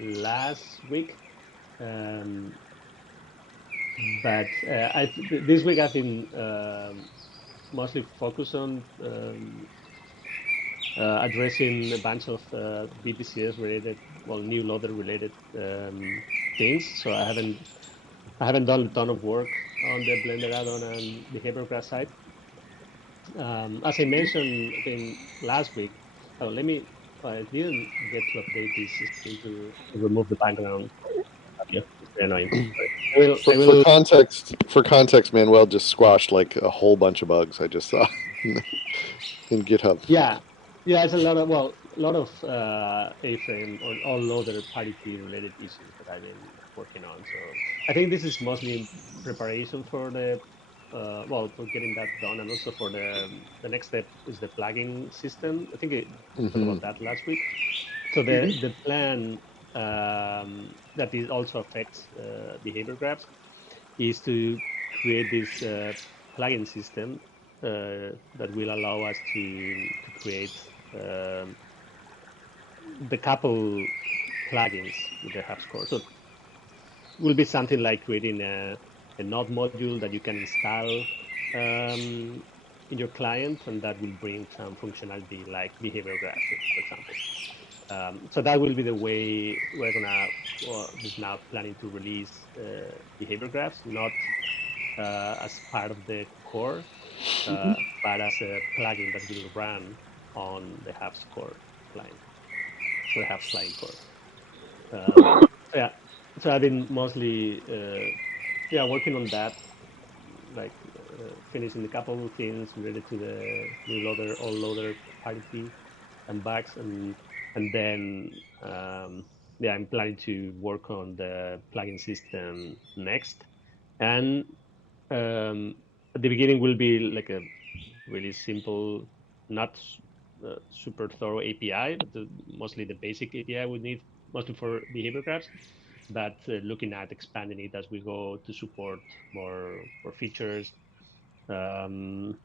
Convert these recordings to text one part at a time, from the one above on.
last week. But this week I've been mostly focused on addressing a bunch of BTCS related, well, new loader related things. So I haven't done a ton of work on the Blender add-on and behavior graph side. As I mentioned, I think last week. Oh, let me. I didn't get to update this screen to remove the background. Yeah, it's very annoying. Sorry. I will. For, I for will. context, for context, Manuel just squashed like a whole bunch of bugs I just saw in GitHub. Yeah, yeah. It's a lot of a lot of A-frame or all loader parity related issues that I've been working on. So I think this is mostly preparation for the for getting that done, and also for the next step is the plugin system. I think we talked Hmm. about that last week. So the plan that is also affects behavior graphs is to create this plugin system that will allow us to create um, the couple plugins with the Hubs core. So it will be something like creating a node module that you can install in your client, and that will bring some functionality like behavior graphs, for example. So that will be the way we're gonna, just now planning to release behavior graphs, not as part of the core, but as a plugin that will run on the Hubs core client, so the Hubs client core. So yeah, so I've been mostly working on that, like finishing a couple of things related to the new loader, all loader parity and bugs, and then I'm planning to work on the plugin system next. And at the beginning will be like a really simple, not super thorough API, but mostly the basic API we need mostly for behavior graphs. But looking at expanding it as we go to support more features, um,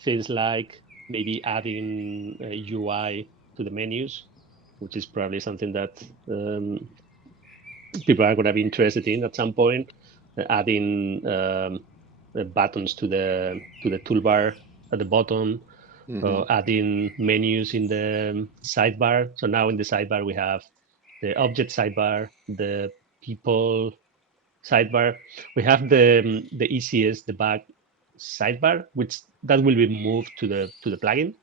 things like maybe adding a UI to the menus, which is probably something that people are going to be interested in at some point. Adding buttons to the toolbar at the bottom, Hmm. adding menus in the sidebar. So now in the sidebar we have the object sidebar, the people sidebar. We have the ECS debug sidebar, which that will be moved to the plugin.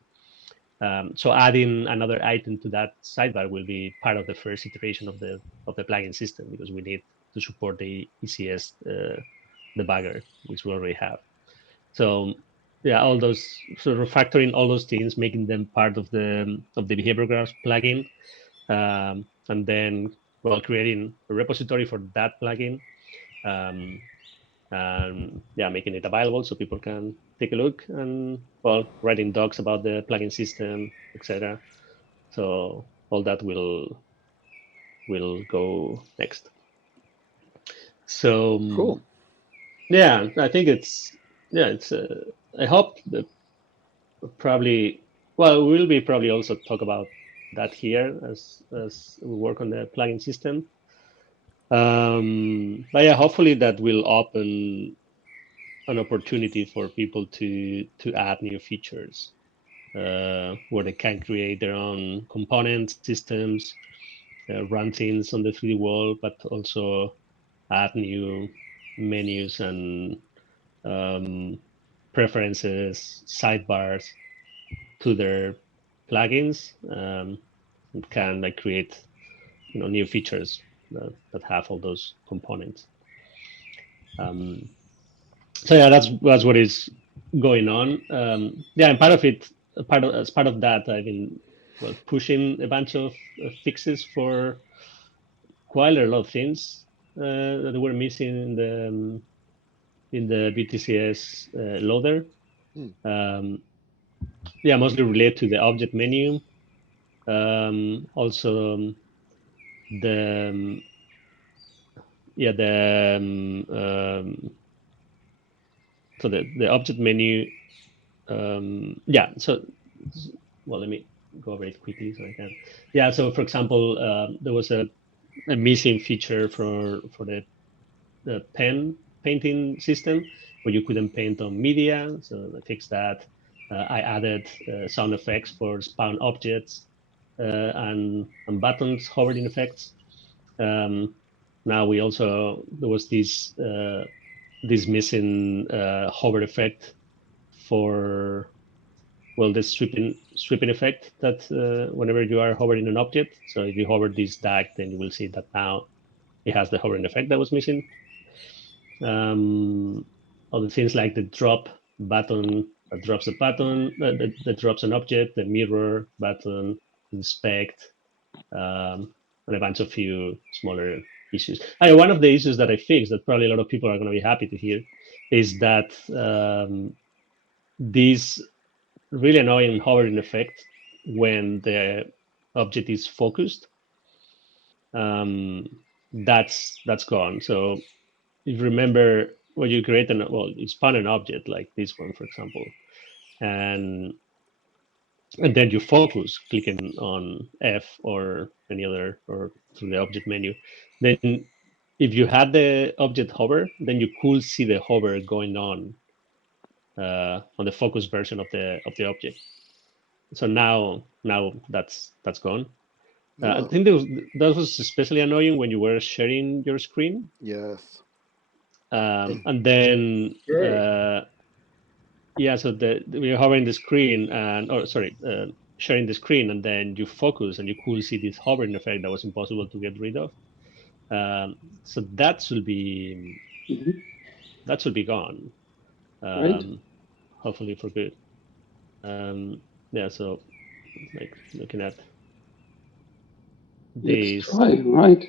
So adding another item to that sidebar will be part of the first iteration of the plugin system, because we need to support the ECS debugger, which we already have. So yeah, all those sort of factoring all those things, making them part of the behavior graphs plugin, and then creating a repository for that plugin, um, and making it available so people can take a look, and writing docs about the plugin system, etc. So all that will go next. So Cool. I think it's I hope that probably we'll be probably also talk about that here as we work on the plugin system. But yeah, hopefully that will open an opportunity for people to add new features where they can create their own component systems, run things on the 3D world, but also add new menus and um, preferences, sidebars to their plugins, and can like create new features that have all those components. Um, so yeah, that's what is going on. And part of it, as part of that, I've been pushing a bunch of fixes for quite a lot of things that were missing in the BTCS loader. Hmm. Um, mostly related to the object menu. Also, the the so the object menu. So let me go over it quickly so I can. Yeah. So for example, there was a a missing feature for the pen painting system where you couldn't paint on media. So I fixed that. I added sound effects for spawn objects and buttons hovering effects. Um, Now we also there was this missing hover effect for well the sweeping effect that whenever you are hovering an object. So if you hover this tag, then you will see that now it has the hovering effect that was missing. Um, Other things like the drop button that drops a button that drops an object, the mirror button, inspect, and a bunch of few smaller issues. One of the issues that I fixed that probably a lot of people are going to be happy to hear is that this really annoying hovering effect when the object is focused, um, that's gone. So if you remember when you create you spawn an object like this one, for example, and and then you focus clicking on F or any other or through the object menu, then if you had the object hover, then you could see the hover going on the focus version of the object. So now that's gone. I Oh, think that was especially annoying when you were sharing your screen, yes. and then Sure. yeah, so we're hovering the screen and or sorry, sharing the screen, and then you focus and you could see this hovering effect that was impossible to get rid of. Um, so Mhm. that should be gone. Right. Um, Hopefully for good. Um, yeah, so like looking at Let's this, try. Right.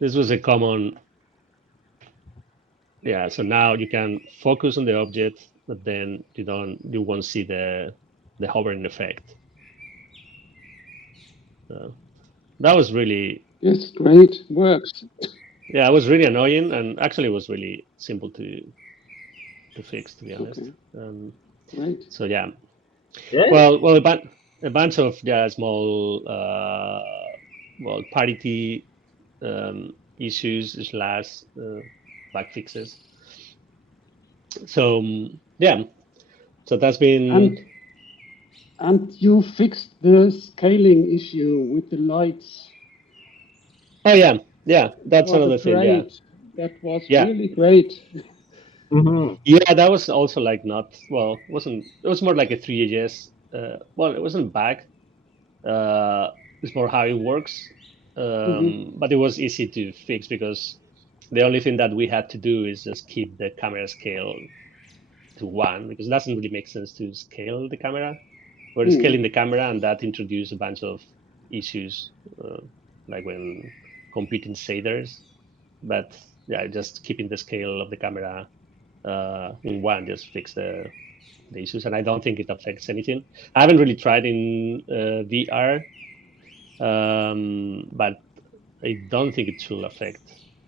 this was a common. Yeah, so now you can focus on the object, but then you won't see the hovering effect. So that was really, Yes. Great. Works. yeah, it was really annoying, and actually it was really simple to fix, to be honest. Okay. Great. So yeah, Great. a bunch of yeah small parity issues slash bug fixes. So yeah, so that's been. And and you fixed the scaling issue with the lights. Oh yeah, yeah, that's Was another it thing. Yeah, great? That was yeah, really great. Hmm. yeah. That was also like not well. Wasn't it was more like a 3GS. Well, it wasn't bug. Uh, it's more how it works. Hmm. But it was easy to fix because the only thing that we had to do is just keep the camera scale to one because it doesn't really make sense to scale the camera. We're Hmm. scaling the camera, and that introduced a bunch of issues, like when competing shaders. But yeah, just keeping the scale of the camera in one just fix the issues, and I don't think it affects anything. I haven't really tried in VR, but I don't think it should affect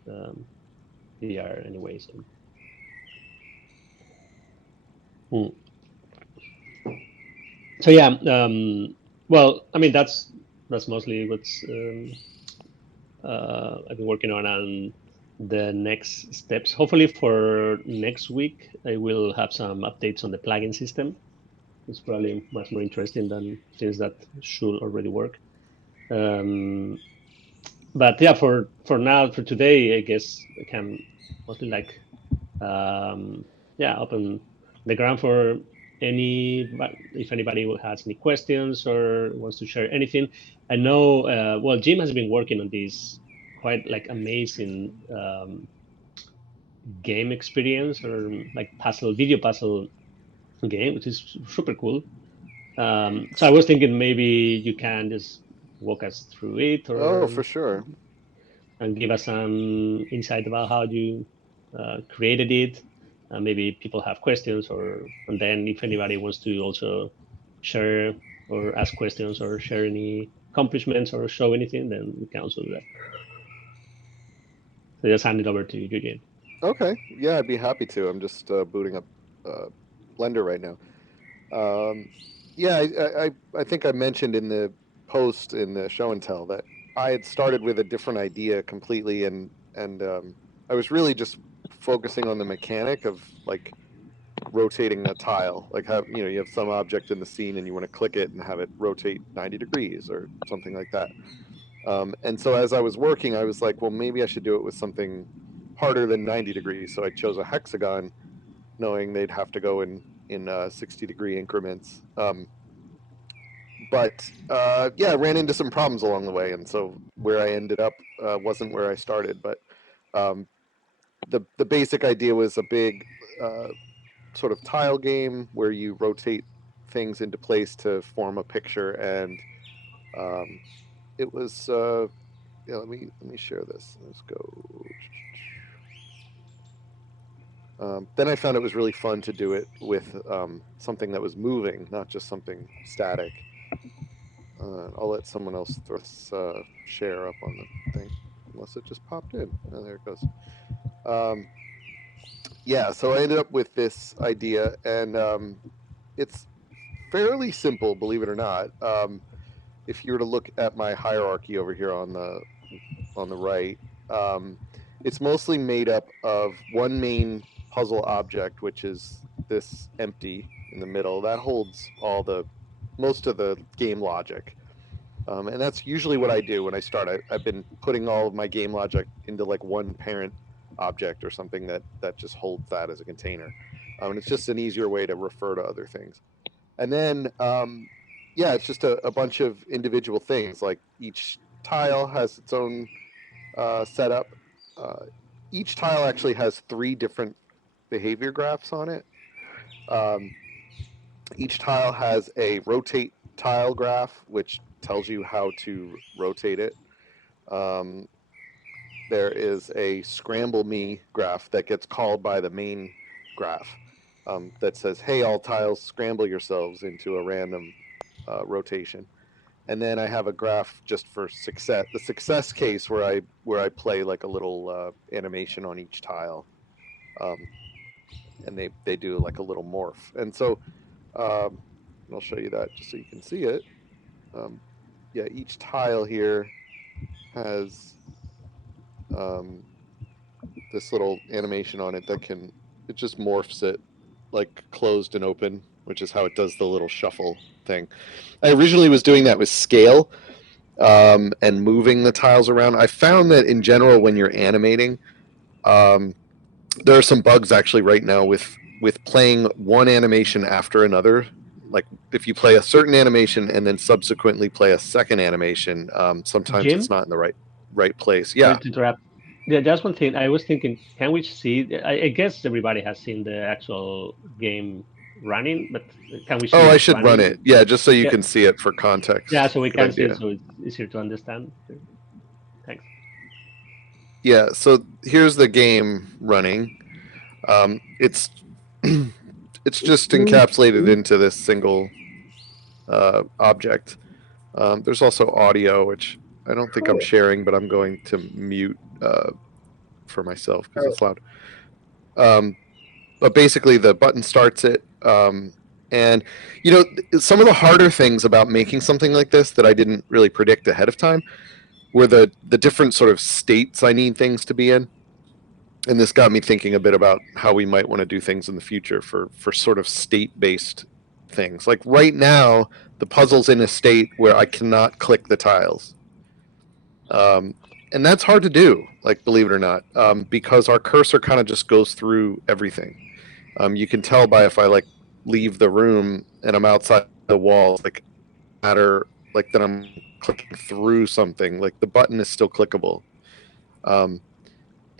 um, VR anyway. So, hmm. So yeah, well, I mean that's mostly what's I've been working on the next steps. Hopefully for next week, I will have some updates on the plugin system. It's probably much more interesting than things that should already work. Um, but yeah, for now, for today, I guess I can mostly like um, yeah open the ground for any if anybody has any questions or wants to share anything. I know well Jim has been working on this quite like amazing game experience or like puzzle video puzzle game, which is super cool. So I was thinking maybe you can just walk us through it Oh, or for sure. and give us some insight about how you created it. Maybe people have questions, or and then if anybody wants to also share or ask questions or share any accomplishments or show anything, then we can also do that. So just hand it over to you, Eugene. Okay. Yeah, I'd be happy to. I'm just booting up uh, Blender right now. Um, yeah, I think I mentioned in the post in the show and tell that I had started with a different idea completely, and I was really just focusing on the mechanic of like rotating a tile. Like how you have some object in the scene and you want to click it and have it rotate 90 degrees or something like that. And so as I was working, I was like, well, maybe I should do it with something harder than 90 degrees. So I chose a hexagon, knowing they'd have to go in 60-degree increments. But yeah, I ran into some problems along the way, and so where I ended up wasn't where I started. But the basic idea was a big sort of tile game where you rotate things into place to form a picture, and it was yeah. Let me share this. Let's go. Then I found it was really fun to do it with something that was moving, not just something static. I'll let someone else throw this share up on the thing, unless it just popped in. Oh, there it goes. Yeah, so I ended up with this idea, and it's fairly simple, believe it or not. If you were to look at my hierarchy over here on the right, it's mostly made up of one main puzzle object, which is this empty in the middle. That holds most of the game logic. And that's usually what I do when I start. I've been putting all of my game logic into like one parent object or something that just holds that as a container. And it's just an easier way to refer to other things. And then, yeah, it's just a bunch of individual things. Like each tile has its own setup. Each tile actually has 3 different behavior graphs on it. Each tile has a rotate tile graph, which tells you how to rotate it. There is a scramble me graph that gets called by the main graph that says, hey, all tiles, scramble yourselves into a random rotation. And then I have a graph just for success, the success case where I play like a little animation on each tile. And they do like a little morph. And so I'll show you that just so you can see it. Yeah, each tile here has this little animation on it it just morphs it like closed and open, which is how it does the little shuffle thing. I originally was doing that with scale and moving the tiles around. I found that in general, when you're animating, there are some bugs actually right now with playing one animation after another. Like if you play a certain animation and then subsequently play a second animation, sometimes Jim? it's not in the right place. Yeah. Sorry to interrupt. Yeah, that's one thing. I was thinking, can we see? I guess everybody has seen the actual game running, but can we see Oh, I it should run running? it. Yeah, just so you Yeah, can see it for context. yeah, so we Good can see idea. it, so it's easier to understand. Thanks. Yeah, so here's the game running. It's it's just encapsulated into this single object. There's also audio, which I don't think I'm sharing, but I'm going to mute for myself because it's loud. But basically, the button starts it. And, some of the harder things about making something like this that I didn't really predict ahead of time were the different sort of states I need things to be in. And this got me thinking a bit about how we might want to do things in the future for sort of state-based things. Like right now, the puzzle's in a state where I cannot click the tiles. And that's hard to do, like, believe it or not, because our cursor kind of just goes through everything. You can tell by if I like leave the room and I'm outside the walls, like matter like that I'm clicking through something, like the button is still clickable.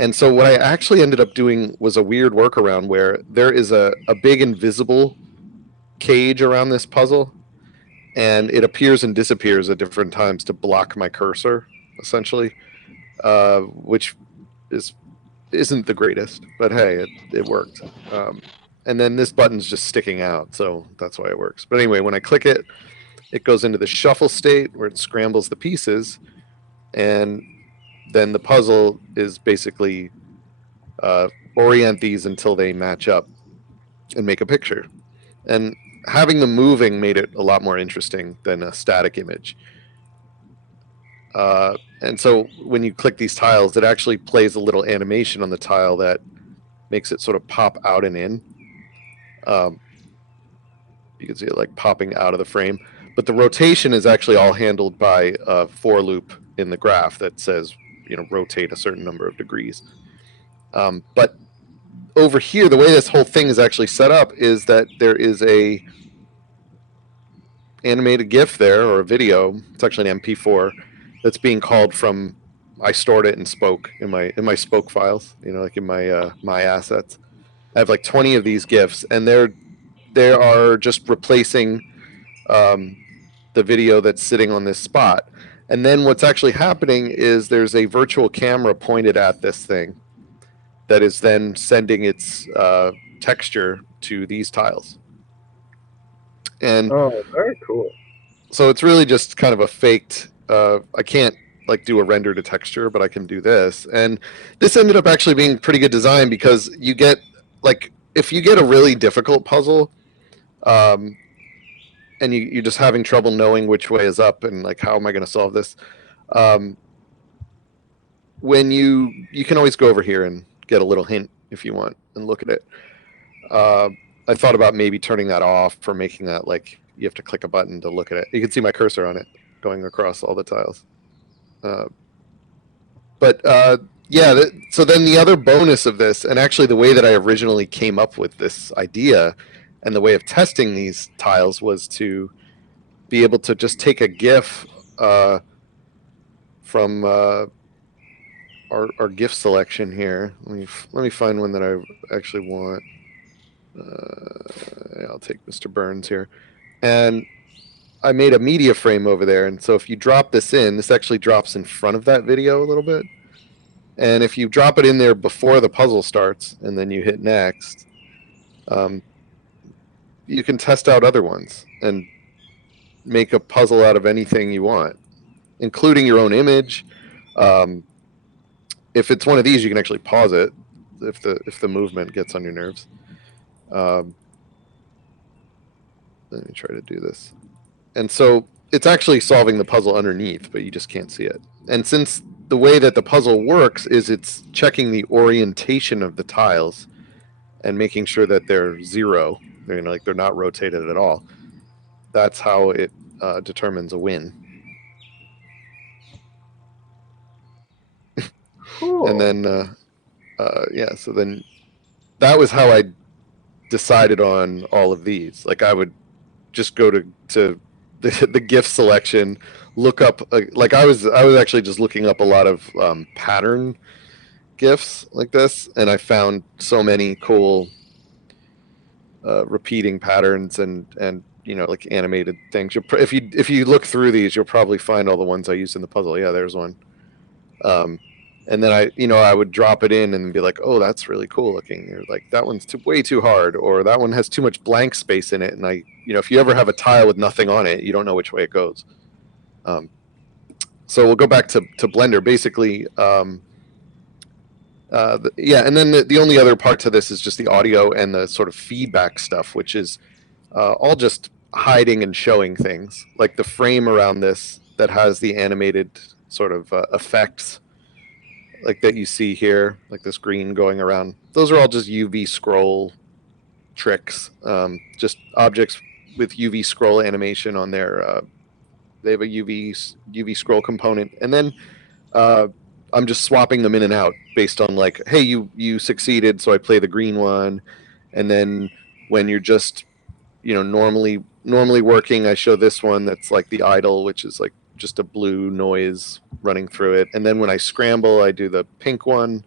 And so what I actually ended up doing was a weird workaround where there is a big invisible cage around this puzzle, and it appears and disappears at different times to block my cursor, essentially, which isn't the greatest, but hey, it worked. And then this button's just sticking out, so that's why it works. But anyway, when I click it, it goes into the shuffle state where it scrambles the pieces, and then the puzzle is basically orient these until they match up and make a picture. And having them moving made it a lot more interesting than a static image. And so when you click these tiles, it actually plays a little animation on the tile that makes it sort of pop out and in. You can see it like popping out of the frame. But the rotation is actually all handled by a for loop in the graph that says, rotate a certain number of degrees. But over here, the way this whole thing is actually set up is that there is a animated GIF there, or a video. It's actually an MP4 that's being called from. I stored it in Spoke in my Spoke files, like in my assets. I have like 20 of these GIFs, and they are just replacing the video that's sitting on this spot. And then what's actually happening is there's a virtual camera pointed at this thing that is then sending its texture to these tiles. And very cool. So it's really just kind of a faked. I can't like do a render to texture, but I can do this. And this ended up actually being pretty good design, because you get like, if you get a really difficult puzzle, and you're just having trouble knowing which way is up and like, how am I going to solve this? When you can always go over here and get a little hint if you want and look at it. I thought about maybe turning that off, or making that like you have to click a button to look at it. You can see my cursor on it going across all the tiles. So then the other bonus of this, and actually the way that I originally came up with this idea and the way of testing these tiles, was to be able to just take a GIF from our GIF selection here. Let me find one that I actually want. I'll take Mr. Burns here. And I made a media frame over there. And so if you drop this in, this actually drops in front of that video a little bit. And if you drop it in there before the puzzle starts and then you hit next, you can test out other ones and make a puzzle out of anything you want, including your own image. If it's one of these, you can actually pause it if the movement gets on your nerves. Let me try to do this. And so it's actually solving the puzzle underneath, but you just can't see it. And since the way that the puzzle works is it's checking the orientation of the tiles and making sure that they're zero, like they're not rotated at all. That's how it determines a win. Cool. And then, so then that was how I decided on all of these. Like I would just go to the GIF selection, look up, like I was actually just looking up a lot of pattern GIFs like this, and I found so many cool repeating patterns and like animated things. If you look through these, you'll probably find all the ones I used in the puzzle. Yeah, there's one. And then I would drop it in and be like, oh, that's really cool looking. Or like, that one's way too hard, or that one has too much blank space in it. And if you ever have a tile with nothing on it, you don't know which way it goes. So we'll go back to Blender. Basically, and then the only other part to this is just the audio and the sort of feedback stuff, which is all just hiding and showing things. Like the frame around this that has the animated sort of effects, like that you see here, like this green going around. Those are all just UV scroll tricks, just objects with UV scroll animation on their. They have a UV scroll component, and then I'm just swapping them in and out based on like, hey, you succeeded, so I play the green one, and then when you're just normally working, I show this one that's like the idle, which is like just a blue noise running through it. And then when I scramble, I do the pink one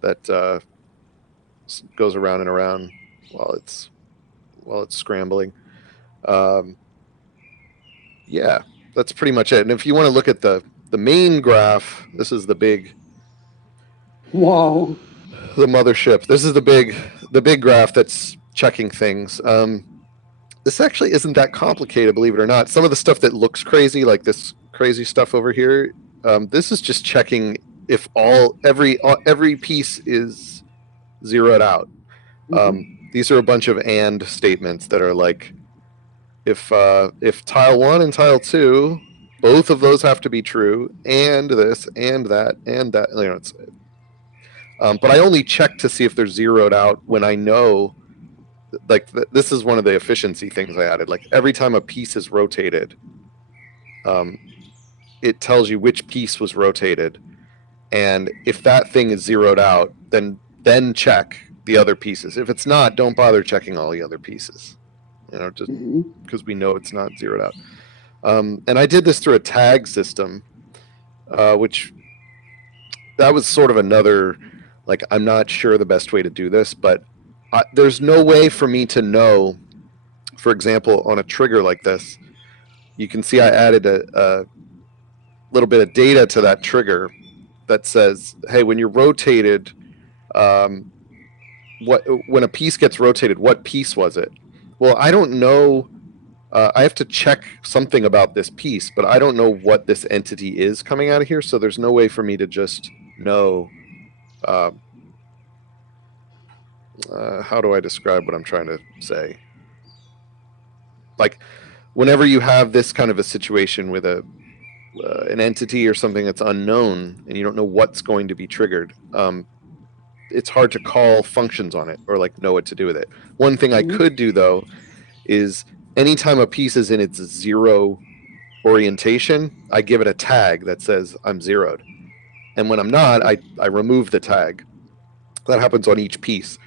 that goes around and around while it's scrambling. Yeah, that's pretty much it. And if you want to look at the main graph, this is the big. Wow. The mothership. This is the big graph that's checking things. This actually isn't that complicated, believe it or not. Some of the stuff that looks crazy, like this crazy stuff over here, this is just checking if every piece is zeroed out. These are a bunch of and statements that are like, if tile 1 and tile 2 both of those have to be true, and this, and that, and that. But I only check to see if they're zeroed out when I know. Like this is one of the efficiency things I added. Like every time a piece is rotated, it tells you which piece was rotated, and if that thing is zeroed out, then check the other pieces. If it's not, don't bother checking all the other pieces. Just because we know it's not zeroed out. And I did this through a tag system, which that was sort of another, like, I'm not sure the best way to do this, but there's no way for me to know, for example, on a trigger like this, you can see I added a little bit of data to that trigger that says, hey, when you're rotated, when a piece gets rotated, what piece was it? Well, I don't know. I have to check something about this piece, but I don't know what this entity is coming out of here. So there's no way for me to just know. How do I describe what I'm trying to say? Like, whenever you have this kind of a situation with an entity or something that's unknown and you don't know what's going to be triggered, it's hard to call functions on it or like know what to do with it. One thing I could do though is anytime a piece is in its zero orientation, I give it a tag that says I'm zeroed. And when I'm not, I remove the tag. That happens on each piece.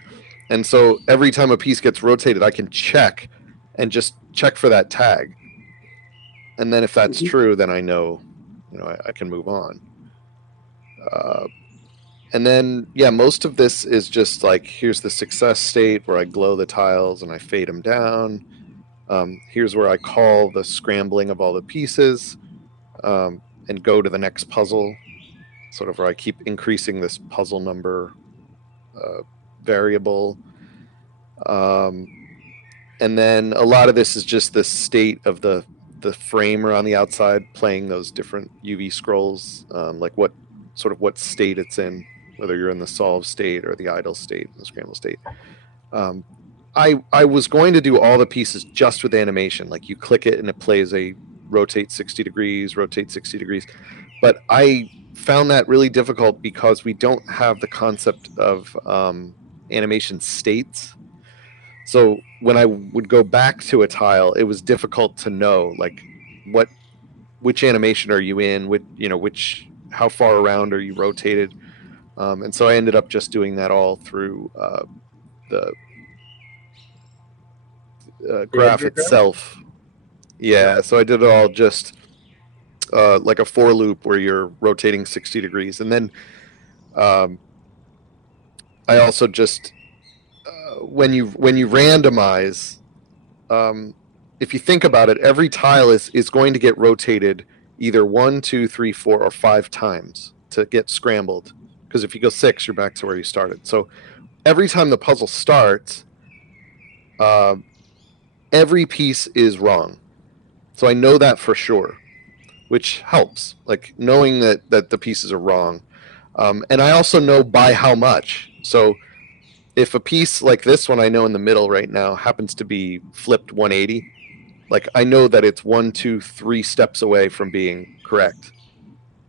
And so every time a piece gets rotated, I can check and just check for that tag. And then if that's true, then I know, I can move on. And then, yeah, most of this is just like, here's the success state where I glow the tiles and I fade them down. Here's where I call the scrambling of all the pieces and go to the next puzzle, sort of where I keep increasing this puzzle number variable. And then a lot of this is just the state of the frame around the outside, playing those different UV scrolls, like what state it's in, whether you're in the solve state or the idle state, the scramble state. I was going to do all the pieces just with animation, like you click it and it plays a rotate 60 degrees, but I found that really difficult because we don't have the concept of animation states. So when I would go back to a tile, it was difficult to know, like, which animation are you in, how far around are you rotated, and so I ended up just doing that all through the graph itself. Yeah, so I did it all just like a for loop where you're rotating 60 degrees, and then I also just when you randomize, if you think about it, every tile is going to get rotated either 1, 2, 3, 4, or 5 times to get scrambled. Because if you go 6, you're back to where you started. So every time the puzzle starts, every piece is wrong. So I know that for sure, which helps, like knowing that the pieces are wrong. And I also know by how much. So if a piece like this one I know in the middle right now happens to be flipped 180, like I know that it's 1, 2, 3 steps away from being correct.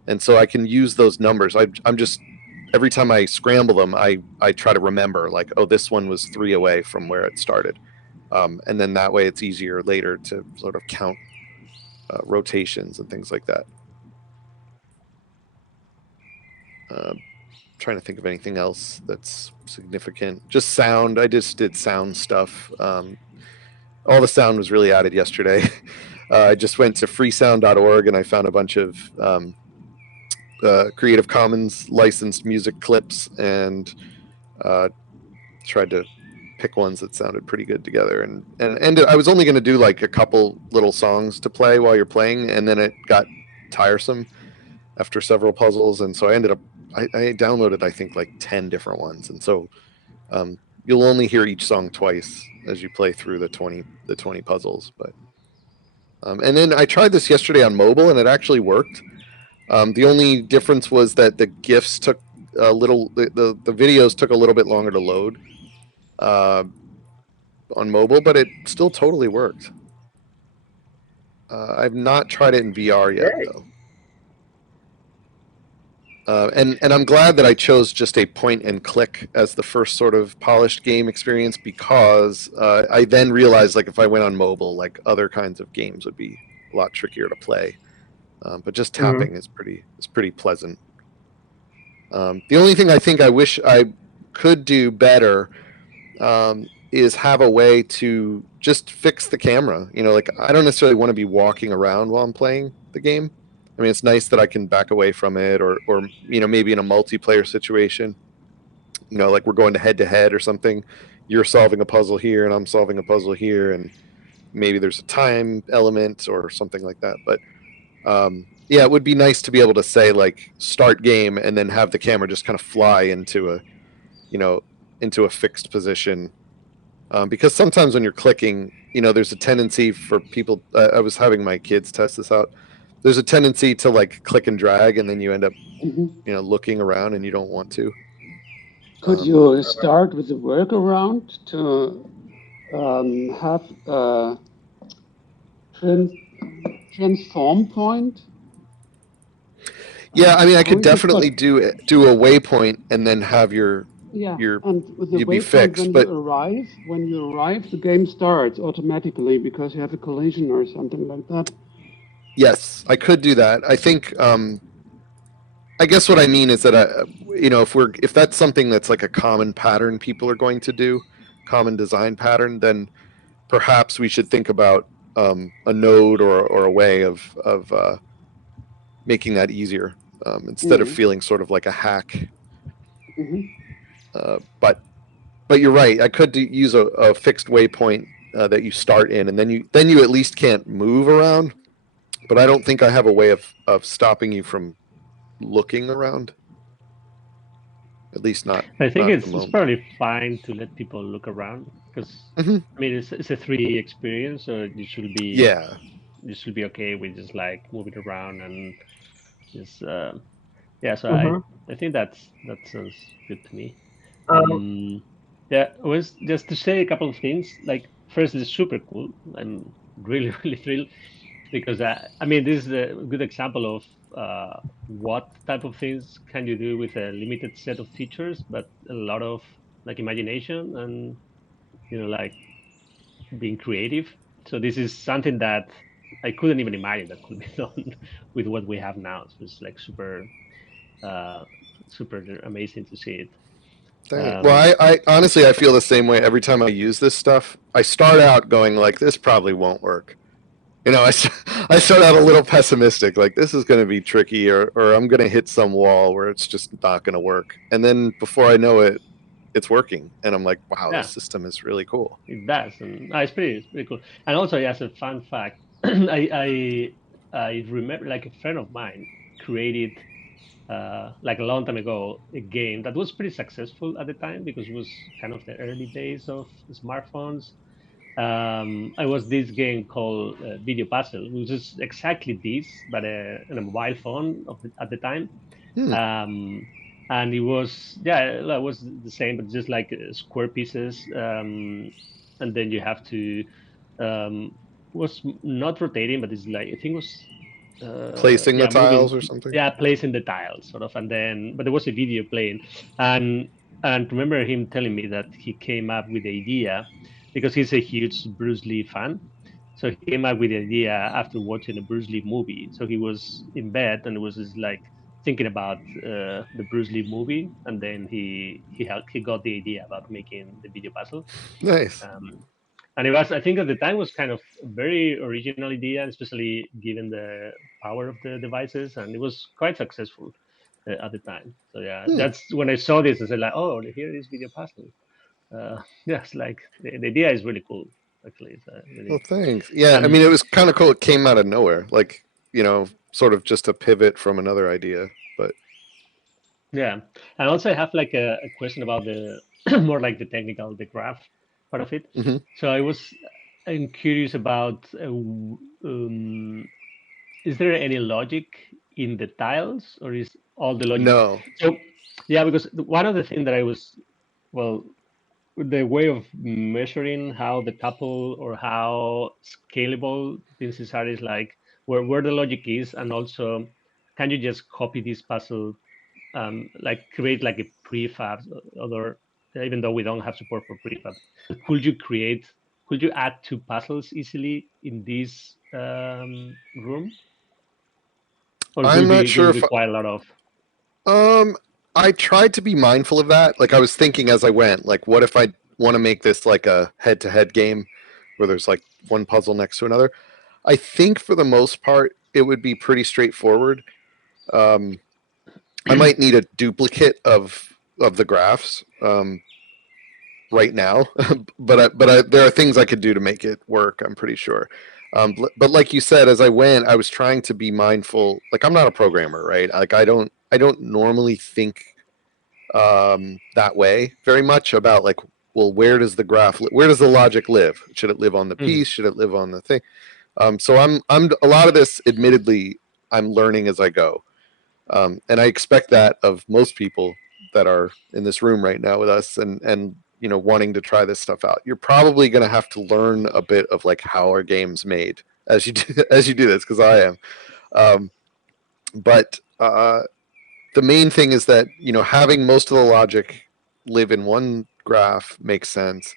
And so I can use those numbers. I'm just, every time I scramble them, I try to remember, like, oh, this one was 3 away from where it started. And then that way it's easier later to sort of count rotations and things like that. Trying to think of anything else that's significant. Just sound. I just did sound stuff. All the sound was really added yesterday. I just went to freesound.org and I found a bunch of Creative Commons licensed music clips and tried to pick ones that sounded pretty good together. And I was only going to do like a couple little songs to play while you're playing, and then it got tiresome after several puzzles, and so I ended up I downloaded I think like 10 different ones, and so you'll only hear each song twice as you play through the 20 puzzles. But and then I tried this yesterday on mobile, and it actually worked. The only difference was that the GIFs took a little, the videos took a little bit longer to load on mobile, but it still totally worked. I've not tried it in VR yet, Great. though. And I'm glad that I chose just a point and click as the first sort of polished game experience, because I then realized, like, if I went on mobile, like, other kinds of games would be a lot trickier to play. But just tapping is pretty pleasant. The only thing I think I wish I could do better is have a way to just fix the camera. You know, like, I don't necessarily want to be walking around while I'm playing the game. I mean, it's nice that I can back away from it, or you know, maybe in a multiplayer situation, you know, like we're going to head or something. You're solving a puzzle here, and I'm solving a puzzle here, and maybe there's a time element or something like that. But yeah, it would be nice to be able to say, like, start game, and then have the camera just kind of fly into a, you know, into a fixed position. Because sometimes when you're clicking, you know, there's a tendency for people. I was having my kids test this out. There's a tendency to, like, click and drag, and then you end up, Mhm. you know, looking around, and you don't want to. Could you start with a workaround to have a transform point? Yeah, I mean, I How could is it? But definitely do a waypoint and then have your yeah, and with the you be waypoint, fixed. But when you arrive, the game starts automatically because you have a collision or something like that. yes, I could do that. I think. I guess what I mean is that you know, if that's something that's like a common pattern people are going to do, common design pattern, then perhaps we should think about a node or a way of making that easier, instead of Mm. feeling sort of like a hack. Hmm. But you're right. I could use a fixed waypoint that you start in, and then you at least can't move around. But I don't think I have a way of stopping you from looking around. At least I think not at the it's moment. probably fine to let people look around because Hmm. I mean it's a 3D experience, so Yeah. you should be okay with just like moving around and just yeah. So Mm-hmm. I think that sounds good to me. Um, Yeah, it was just to say a couple of things. Like first, it's super cool. I'm really really thrilled because I mean this is a good example of what type of things can you do with a limited set of features, but a lot of like imagination and like being creative. So this is something that I couldn't even imagine that could be done with what we have now. So it's like uh, super amazing to see it. Well, Um, I honestly, I feel the same way every time I use this stuff. I start out going like, this probably won't work. You know, I start out a little pessimistic, like this is going to be tricky, or I'm going to hit some wall where it's just not going to work. And then before I know it, it's working, and I'm like, wow, this yeah, system is really cool. it does, and it's pretty cool. And also, as a fun fact, I remember like a friend of mine created like a long time ago a game that was pretty successful at the time because it was kind of the early days of smartphones. I was this game called Video Puzzle, which is exactly this, but on a mobile phone at the time. Hmm. um, and it was it was the same, but just like square pieces, and then you have to was not rotating, but it's like I think it was Placing the moving, tiles or something. yeah, placing the tiles sort of, and then but there was a video playing, and remember him telling me that he came up with the idea because he's a huge Bruce Lee fan. So he came up with the idea after watching a Bruce Lee movie. So he was in bed and it was just like thinking about the Bruce Lee movie, and then he got the idea about making the video puzzle. Nice. Um, and it was, I think, at the time was kind of a very original idea, especially given the power of the devices, and it was quite successful at the time. So yeah, Hmm. that's when I saw this. I said like, oh, here is video puzzle. Yes, like the idea is really cool. Actually, it's Well, really thanks. Yeah, I and mean, it was kind of cool. It came out of nowhere, like, you know, sort of just a pivot from another idea. But yeah, and also I have like a question about the more like the technical, the graph part of it. mhm. So I'm curious about is there any logic in the tiles, or is all the logic? No. So yeah, because one of the things that I was well the way of measuring how the tuple or how scalable things are is like where the logic is, and also can you just copy this puzzle, like create like a prefab, other even though we don't have support for prefab, could you add two puzzles easily in this room, or I'm not will sure it if require a lot of? I tried to be mindful of that. Like I was thinking as I went, like what if I want to make this like a head-to-head game where there's like one puzzle next to another? I think for the most part it would be pretty straightforward. I might need a duplicate of the graphs right now, there are things I could do to make it work. I'm pretty sure. But like you said, as I went, I was trying to be mindful. Like I'm not a programmer, right? Like I don't normally think that way very much about like, well, where does where does the logic live? Should it live on the Mhm. piece? Should it live on the thing? So I'm a lot of this, admittedly, I'm learning as I go. And I expect that of most people that are in this room right now with us, and wanting to try this stuff out. You're probably going to have to learn a bit of like how are games made as you do, as you do this, because I am. But the main thing is that having most of the logic live in one graph makes sense.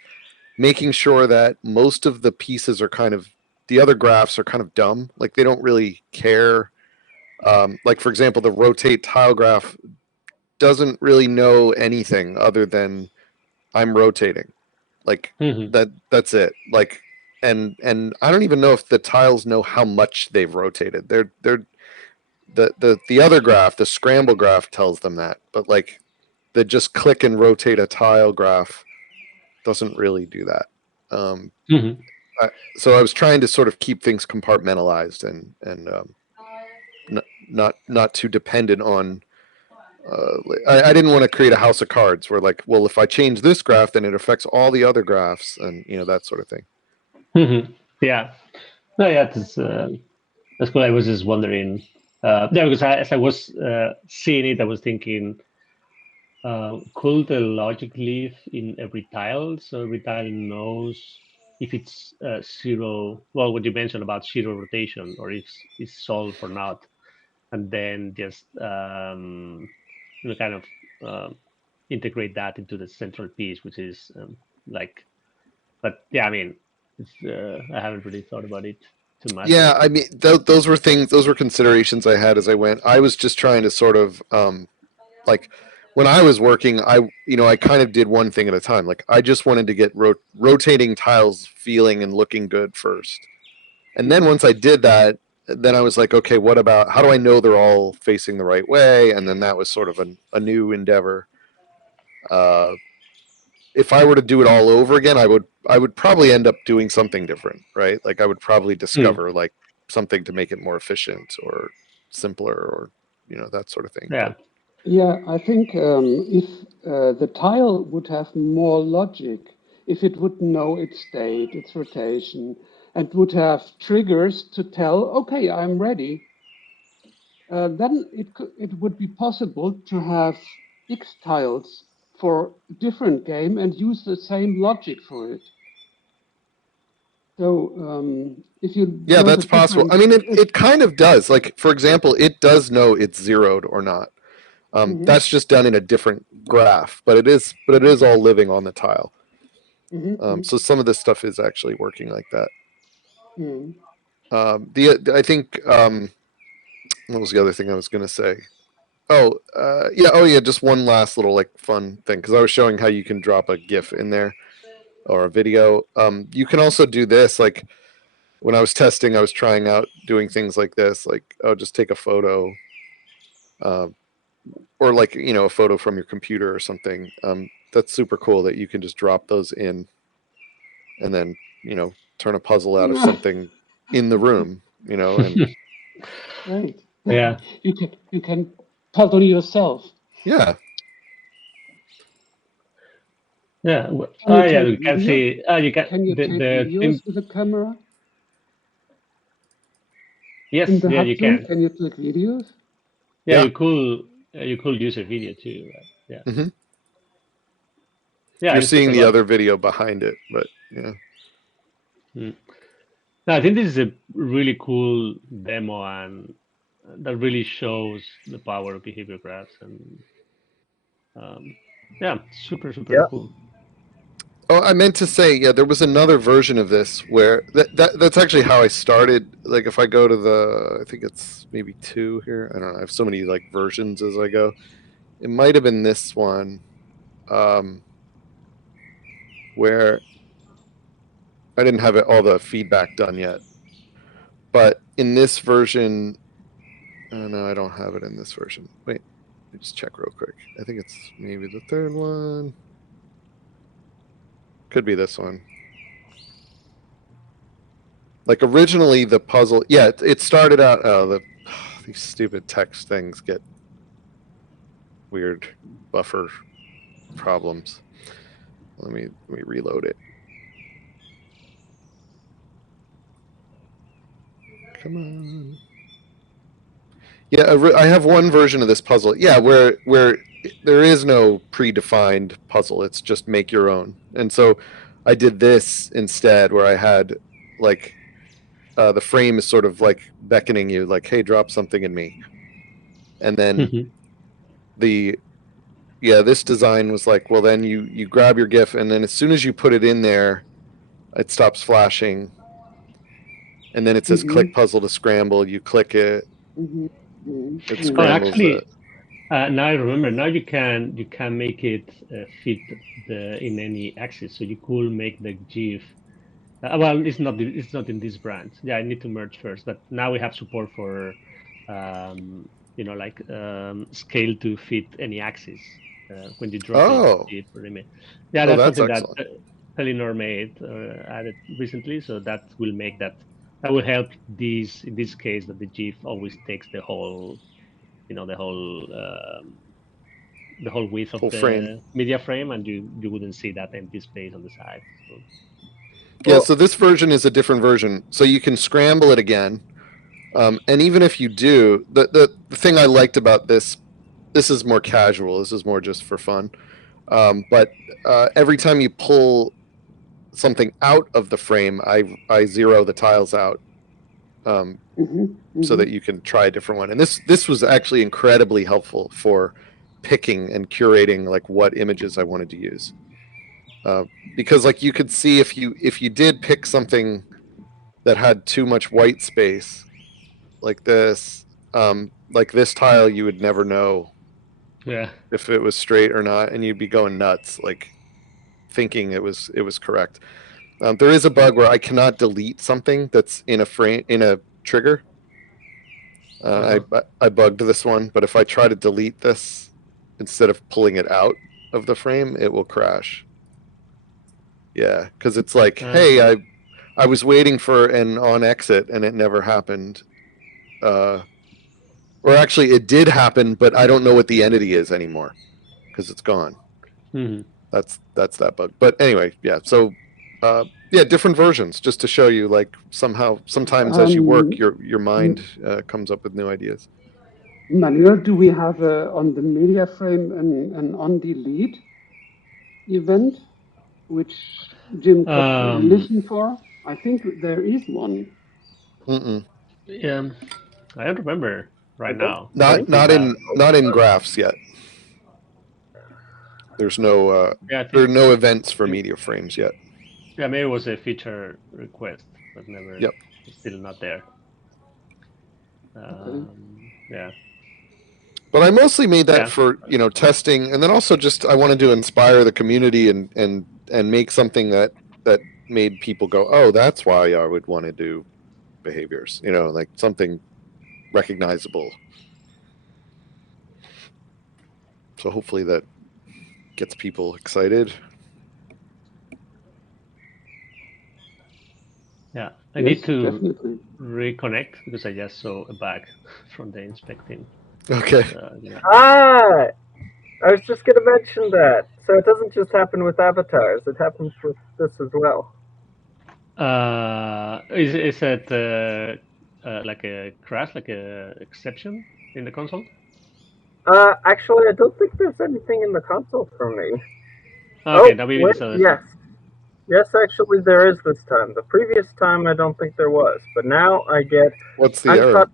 Making sure that most of the pieces are the other graphs are kind of dumb, like they don't really care. Like for example, the rotate tile graph doesn't really know anything other than I'm rotating. Like Mhm. that's it. Like and I don't even know if the tiles know how much they've rotated. They're the other graph, the scramble graph tells them that. But like the just click and rotate a tile graph doesn't really do that. Mhm. So I was trying to sort of keep things compartmentalized and not too dependent on I didn't want to create a house of cards where like, well, if I change this graph, then it affects all the other graphs, and that sort of thing. Mhm. Yeah. No, yeah, that's cool. I was just wondering. Yeah, because as I was seeing it, I was thinking, could the logic live in every tile? So every tile knows if it's zero. Well, what you mentioned about zero rotation, or if it's solved or not, and then just kind of integrate that into the central piece, which is like. But yeah, I mean, I haven't really thought about it too much. Yeah, I mean, those were things, those were considerations I had as I went. I was just trying to sort of like when I was working, I kind of did one thing at a time. Like I just wanted to get rotating tiles feeling and looking good first, and then once I did that, then I was like, okay, what about how do I know they're all facing the right way? And then that was sort of a new endeavor. Uh, if I were to do it all over again, I would probably end up doing something different, right? Like I would probably Mm, discover like something to make it more efficient or simpler or that sort of thing. But yeah. Yeah, I think if the tile would have more logic, if it would know its state, its rotation, and would have triggers to tell, okay, I'm ready, then it would be possible to have X tiles for a different game and use the same logic for it. So if you yeah, know the that's possible. different, I mean, it kind of does. Like for example, it does know it's zeroed or not. Mhm, That's just done in a different graph, but it is all living on the tile. mhm, mhm, So some of this stuff is actually working like that. mhm. I think what was the other thing I was going to say? Oh yeah, just one last little like fun thing because I was showing how you can drop a GIF in there or a video. You can also do this. Like when I was testing, I was trying out doing things like this. Like just take a photo, uh, or like a photo from your computer or something. That's super cool that you can just drop those in and then turn a puzzle out of something in the room. And Great. Yeah. You can puzzle yourself. yeah, Yeah. Can you Yeah, take you can video? see. You can Can you take the thing. videos with a camera in Yes. the Yeah, hub you tool? can. Can you take videos? Yeah, yeah. you could use a video too. Right? Yeah. hmm Yeah, You're it took seeing a the lot. other video behind it, but yeah. Mm. No, I think this is a really cool demo, and that really shows the power of behavior graphs, and yeah, super Yeah. cool. Oh, I meant to say, yeah, there was another version of this where that's actually how I started. Like, if I go to I think it's maybe 2 here. I don't know. I have so many like versions as I go. It might have been this one, where I didn't have all the feedback done yet. But in this version, oh, no, I don't have it in this version. Wait, let me just check real quick. I think it's maybe the 3rd one. Could be this one. Like originally the puzzle, yeah, it started out. Oh, these stupid text things get weird buffer problems. Let me reload it. Come on. Yeah, I have one version of this puzzle. Yeah, where there is no predefined puzzle. It's just make your own. And so I did this instead, where I had like the frame is sort of like beckoning you, like, "Hey, drop something in me." And then this design was like, well, then you grab your GIF, and then as soon as you put it in there, it stops flashing, and then it says click puzzle to scramble. You click it, it Oh, scrambles it. actually, now I remember. Now you can make it fit in any axis. So you could make the GIF. Well, it's not in this branch. Yeah, I need to merge first. But now we have support for, like scale to fit any axis when you drop a Oh, GIF or image. Yeah, oh, that's that's something that excellent. Telenor made added recently. So that will make that. That will help these in this case that the GIF always takes the whole, the whole width of Full frame. the media frame, and you wouldn't see that empty space on the side. So, Yeah, Well, so this version is a different version. So you can scramble it again. And even if you do, the thing I liked about this is more casual. This is more just for fun. But every time you pull something out of the frame, I zero the tiles out, so that you can try a different one. And this was actually incredibly helpful for picking and curating like what images I wanted to use. Because like you could see if you did pick something that had too much white space, like this tile, you would never know yeah. if it was straight or not, and you'd be going nuts, like thinking it was correct. There is a bug where I cannot delete something that's in a frame in a trigger. Uh-huh. I bugged this one, but if I try to delete this instead of pulling it out of the frame, it will crash. Yeah, because it's like, hey, Uh-huh. I was waiting for an on exit and it never happened. Or actually, it did happen, but I don't know what the entity is anymore because it's gone. Mhm. That's that bug. But anyway, yeah. So yeah, different versions just to show you like sometimes as you work, your mind comes up with new ideas. Manuel, do we have on the media frame an on delete event which Jim could Um, listen for? I think there is one. Mm-mm. yeah, I don't remember I right don't now. I think think we have. Not in graphs yet. There's no Yeah, I there are think. no events for think- media frames yet. Yeah, maybe it was a feature request, but never. Yep. Still not there. Okay. Yeah. But I mostly made that Yeah. for testing, and then also just I wanted to inspire the community and make something that made people go, oh, that's why I would want to do behaviors. Like something recognizable. So hopefully that gets people excited. Yeah. I need Yes, to definitely. reconnect because I just saw a bug from the inspecting. Okay. Yeah. Ah, I was just going to mention that. So it doesn't just happen with avatars; it happens with this as well. Is it like a crash, like a exception in the console? Actually, I don't think there's anything in the console for me. Okay, now maybe wait, this other yes. time. Yes, actually, there is this time. The previous time, I don't think there was. But now I get What's the uncut. error?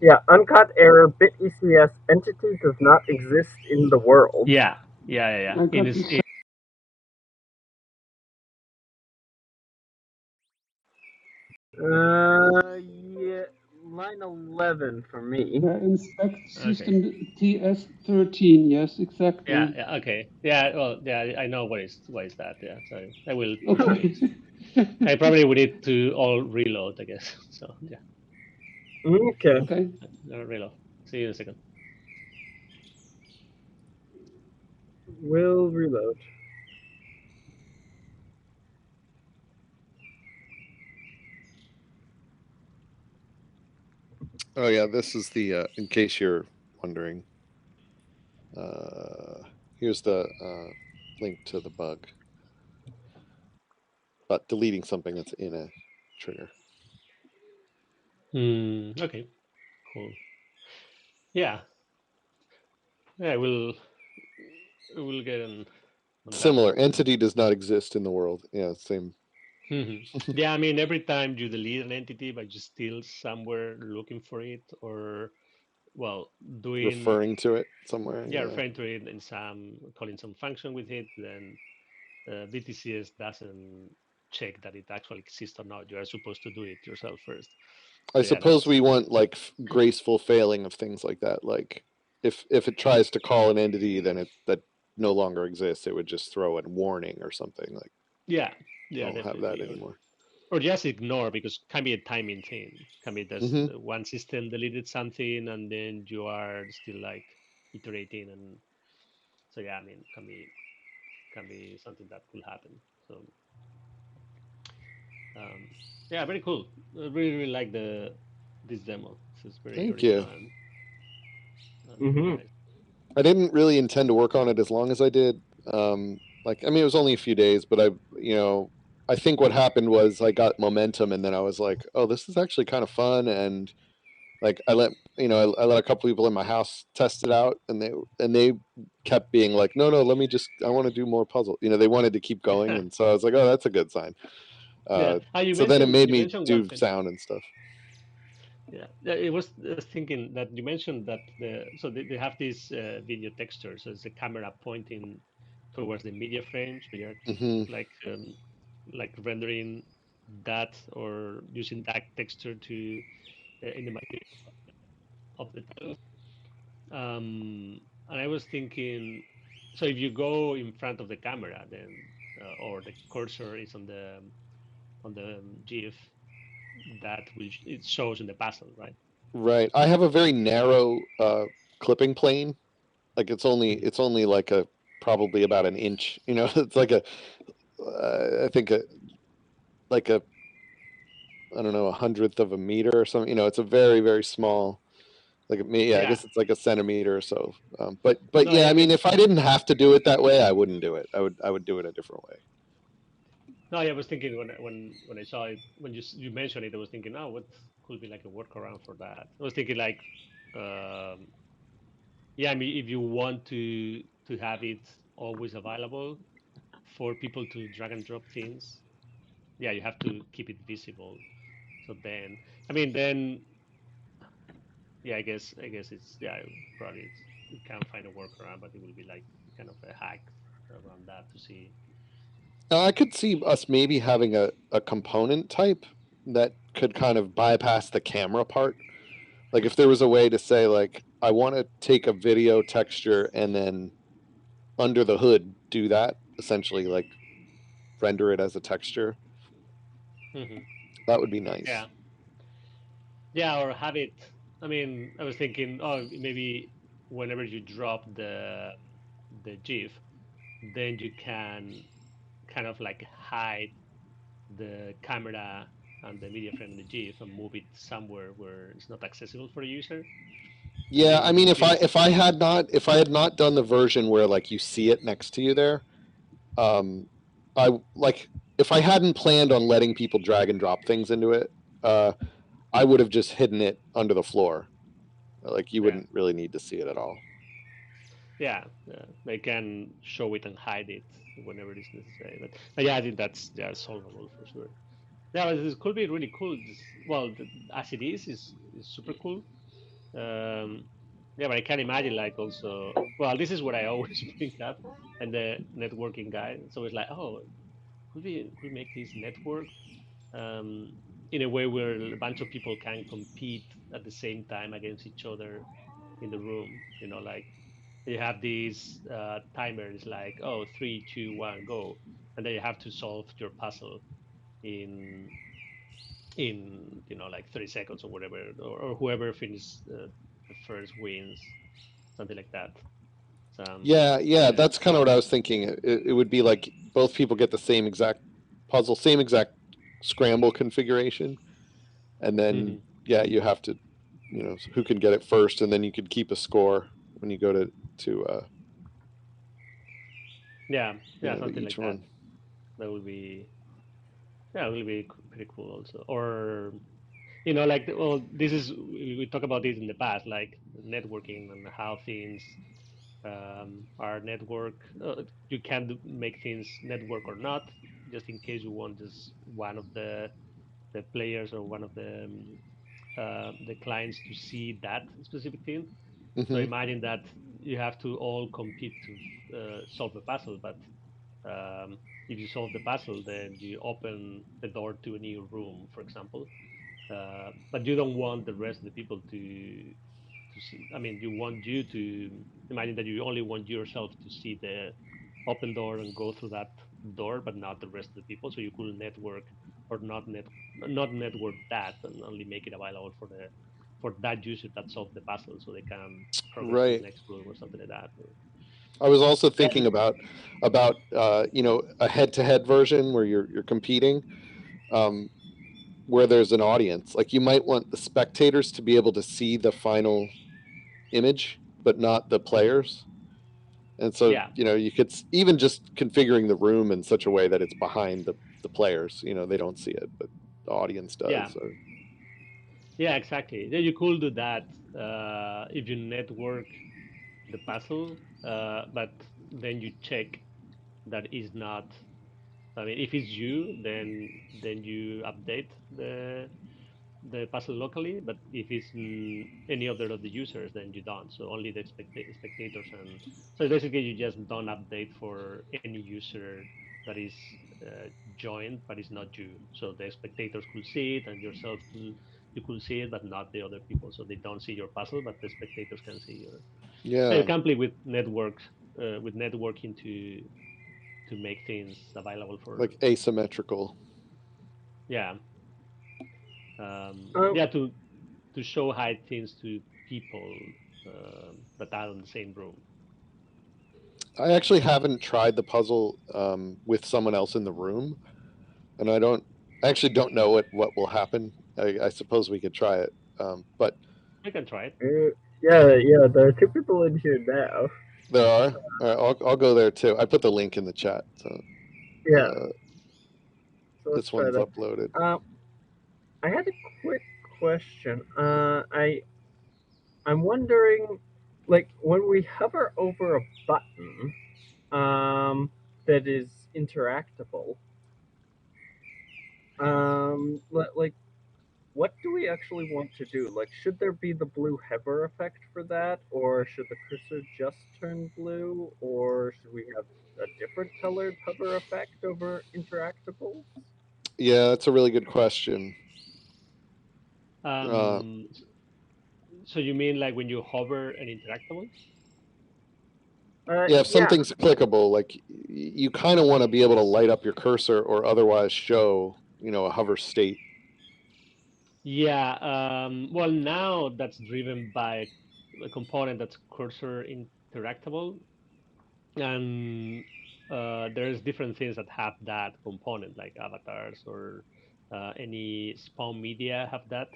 Yeah, uncut error. Bit ECS entity does not exist in the world. Yeah, yeah, yeah, yeah. I got the Yeah, line 11 for me. inspect Okay. system TS13. Yes, Yeah, exactly. yeah, okay. Yeah, well, yeah, I know what is that. Yeah, so I will show you. Okay. So I probably would need to all reload, I guess. So yeah, Okay, Okay. reload. See you in a second. will reload. Oh yeah, this is the in case you're wondering. Here's the link to the bug, but deleting something that's in a trigger. Okay, cool. Yeah, yeah, we'll get on that Similar one. entity does not exist in the world. Yeah, same. Yeah, I mean, every time you delete an entity, but you're still somewhere looking for it, or well, doing Referring to it somewhere. yeah, Yeah. referring to it in some calling some function with it, then BTCS doesn't check that it actually exists or not. You are supposed to do it yourself first. I So yeah, suppose that's we want like graceful failing of things like that. Like if it tries to call an entity, then it that no longer exists. It would just throw a warning or something like yeah, yeah, don't have that definitely. anymore. Or just ignore because can be a timing thing. Can be that Hmm. one system deleted something and then you are still like iterating and so yeah, I mean can be something that could happen. So um, yeah, very cool. I really like the this demo. It's very Thank you. original and very Mm-hmm. nice. I didn't really intend to work on it as long as I did. Like I mean, it was only a few days, but I think what happened was I got momentum, and then I was like, oh, this is actually kind of fun, and like I let a couple people in my house test it out, and they kept being like, no, let me just I want to do more puzzle. They wanted to keep going, and so I was like, oh, that's a good sign. Yeah. So then it made You me mentioned one do thing. sound and stuff. Yeah, yeah, it was thinking that you mentioned that they have this video texture, so it's the camera pointing towards the media frame, so you're Hmm. like rendering that or using that texture to in the material of the title. And I was thinking, so if you go in front of the camera, then or the cursor is on the GIF, that which it shows in the puzzle, right? Right. I have a very narrow clipping plane. Like Mhm. it's only like a probably about an inch. It's like a I think like a I don't know, a hundredth of a meter or something. It's a very, very small, like yeah, I Yeah. guess it's like a centimeter or so. But No, yeah, I I mean, mean, if I didn't have to do it that way, I wouldn't do it. I would do it a different way. no, I was thinking when I saw it when you mentioned it, I was thinking, oh, what could be like a workaround for that? I was thinking like, um, yeah, I mean, if you want to have it always available for people to drag and drop things, yeah, you have to keep it visible. So then, I mean, then yeah, I guess it's yeah, probably you can find a workaround, but it will be like kind of a hack around that to see. Now, I could see us maybe having a component type that could kind of bypass the camera part. Like if there was a way to say like I want to take a video texture and then under the hood do that essentially like render it as a texture. Hmm. That would be nice. Yeah, yeah, or have it. I mean, I was thinking, oh, maybe whenever you drop the GIF, then you can kind of like hide the camera and the media frame in the GIF and move it somewhere where it's not accessible for a user. And Yeah, then I when mean, you if I finish, if I had not if I had not done the version where like you see it next to you there, um, I like if I hadn't planned on letting people drag and drop things into it, uh, I would have just hidden it under the floor. Like you yeah, wouldn't really need to see it at all. yeah, they can show it and hide it whenever it is necessary. But yeah, I think that's solvable for sure. Yeah, but this could be really cool. Well, as it is super cool. Um, yeah, but I can imagine like also. Well, this is what I always bring up, and the networking guy. It's always like, oh, could we make this network um, in a way where a bunch of people can compete at the same time against each other in the room? Like you have these timers like, oh, 3, 2, 1, go, and then you have to solve your puzzle in like 30 seconds or whatever, or whoever finishes the first wins, something like that. Yeah, yeah, Yeah. that's kind of what I was thinking. It would be like both people get the same exact puzzle, same exact scramble configuration, and then Hmm. yeah, you have to, who can get it first, and then you could keep a score when you go to Yeah, something each like that. one. That would be, yeah, it will be pretty cool also. Or like, well, this is, we talked about this in the past, like networking and how things are network. You can make things network or not, just in case you want just one of the players or one of the clients to see that specific thing. So Hmm. imagine that you have to all compete to solve the puzzle, but if you solve the puzzle, then you open the door to a new room, for example. But you don't want the rest of the people to see. I mean, you want you to imagine that you only want yourself to see the open door and go through that door, but not the rest of the people. So you could network or not network that, and only make it available for that user that solved the puzzle, so they can progress to the Right. next room or something like that. I was also thinking And about a head-to-head version where you're competing, um, where there's an audience. Like you might want the spectators to be able to see the final image, but not the Mhm. players. And so, Yeah, you could even just configuring the room in such a way that it's behind the players. They don't see it, but the audience yeah, does. Or yeah, exactly. Yeah, you could do that if you network the puzzle, but then you check that is not. I mean, if it's you, then you update the puzzle locally. But if it's any other of the users, then you don't. So only the spectators, and so basically you just don't update for any user that is joined, but it's not you. So the spectators could see it, and yourself could you could see it, but not the other people. So they don't see your puzzle, but the spectators can see you. So you yeah, can play with networks, with networking to make things available for, like asymmetrical. yeah, um, yeah, to show high things to people that are in the same room. I actually haven't tried the puzzle with someone else in the room, and I actually don't know what will happen. I suppose we could try it, but You can try it. yeah, there are two people in here now. there are. All right, I'll go there too. I put the link in the chat, so Yeah, uh, so let's this try one's that. uploaded. I had a quick question. I'm wondering, like, when we hover over a button, that is interactable, like, what do we actually want to do? Like, should there be the blue hover effect for that, or should the cursor just turn blue, or should we have a different colored hover effect over interactables? Yeah, that's a really good question. Uh, Um, so you mean like when you hover an interactable? yeah, if Yeah. something's clickable, like you kind of want to be able to light up your cursor or otherwise show, a hover state. Yeah. Well, now that's driven by a component that's cursor interactable, and there's different things that have that component, like avatars or any spawn media have that.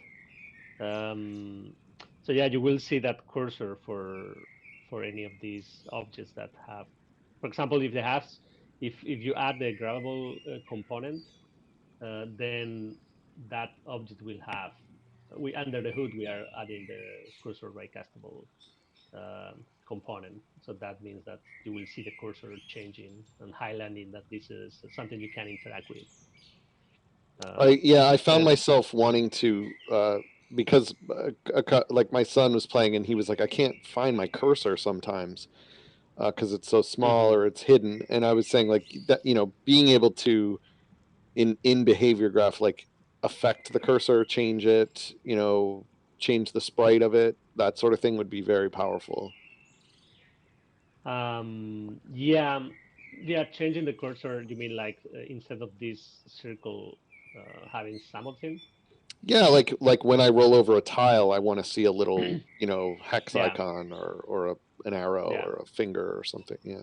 Um, so yeah, you will see that cursor for any of these objects that have, for example, if they have, if you add the grabbable component, then that object will have. We under the hood we are adding the cursor by castable component. So that means that you will see the cursor changing and highlighting that this is something you can interact with. I found And myself wanting to because like my son was playing and he was like, I can't find my cursor sometimes because it's so small mhm. or it's hidden. And I was saying like that, being able to in behavior graph like affect the cursor, change it, change the sprite of it, that sort of thing would be very powerful. Yeah, yeah. Changing the cursor. You mean like instead of this circle having some of them? Yeah, like when I roll over a tile, I want to see a little, hex Yeah, icon or an arrow yeah, or a finger or something. Yeah.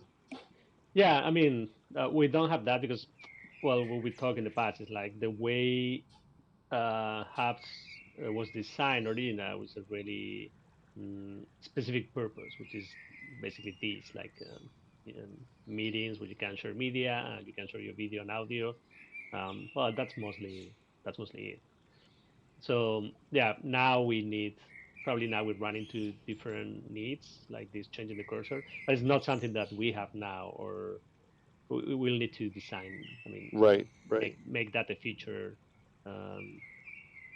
yeah. I mean, we don't have that because, well, what we talked in the past is like the way Hubs was designed originally was a really specific purpose, which is basically this, like meetings where you can share media, you can share your video and audio. Well, that's mostly it. So yeah, now we need probably now we're running into different needs like this changing the cursor, but it's not something that we have now or we will need to design. I mean, Right, right. make that a feature. Um,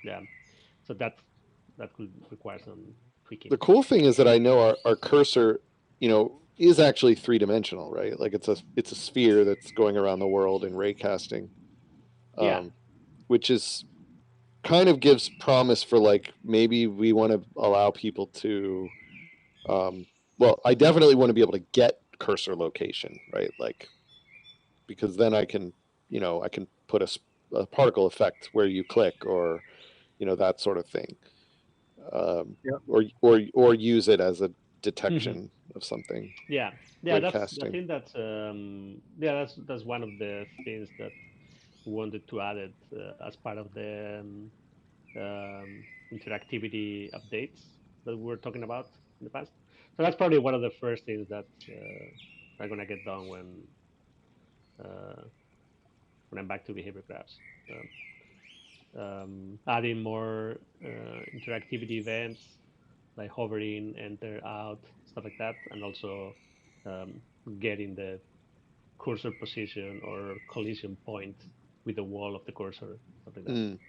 yeah, so that could require some tweaking. The cool thing is that I know our cursor, is actually three-dimensional, right? Like it's a sphere that's going around the world in raycasting, Yeah. um, which is kind of gives promise for like maybe we want to allow people to, um, well, I definitely want to be able to get cursor location, right? Like because then I can put a particle effect where you click or that sort of thing, Yeah. or use it as a Hmm. detection of something. Yeah. Yeah. That's I Raycasting. think yeah, that's one of the things that we wanted to add it as part of the interactivity updates that we were talking about in the past. So that's probably one of the first things that are gonna get done uh, when I'm back to behavior graphs. Adding more interactivity events like hovering, enter, out, stuff like that, and also um, getting the cursor position or collision point with the wall of the cursor, stuff like that. Mm.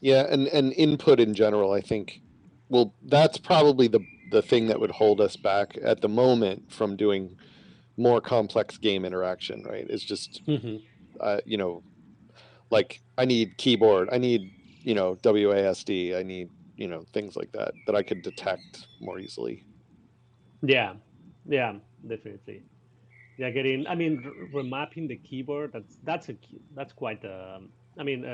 Yeah, and input in general, I think, well, that's probably the thing that would hold us back at the moment from doing more complex game interaction, right? It's just, Hmm. uh, you know, like I need keyboard, I need, WASD, I need, things like that I could detect more easily. Yeah, yeah, definitely. Yeah, getting. I mean, remapping the keyboard. That's quite. I mean,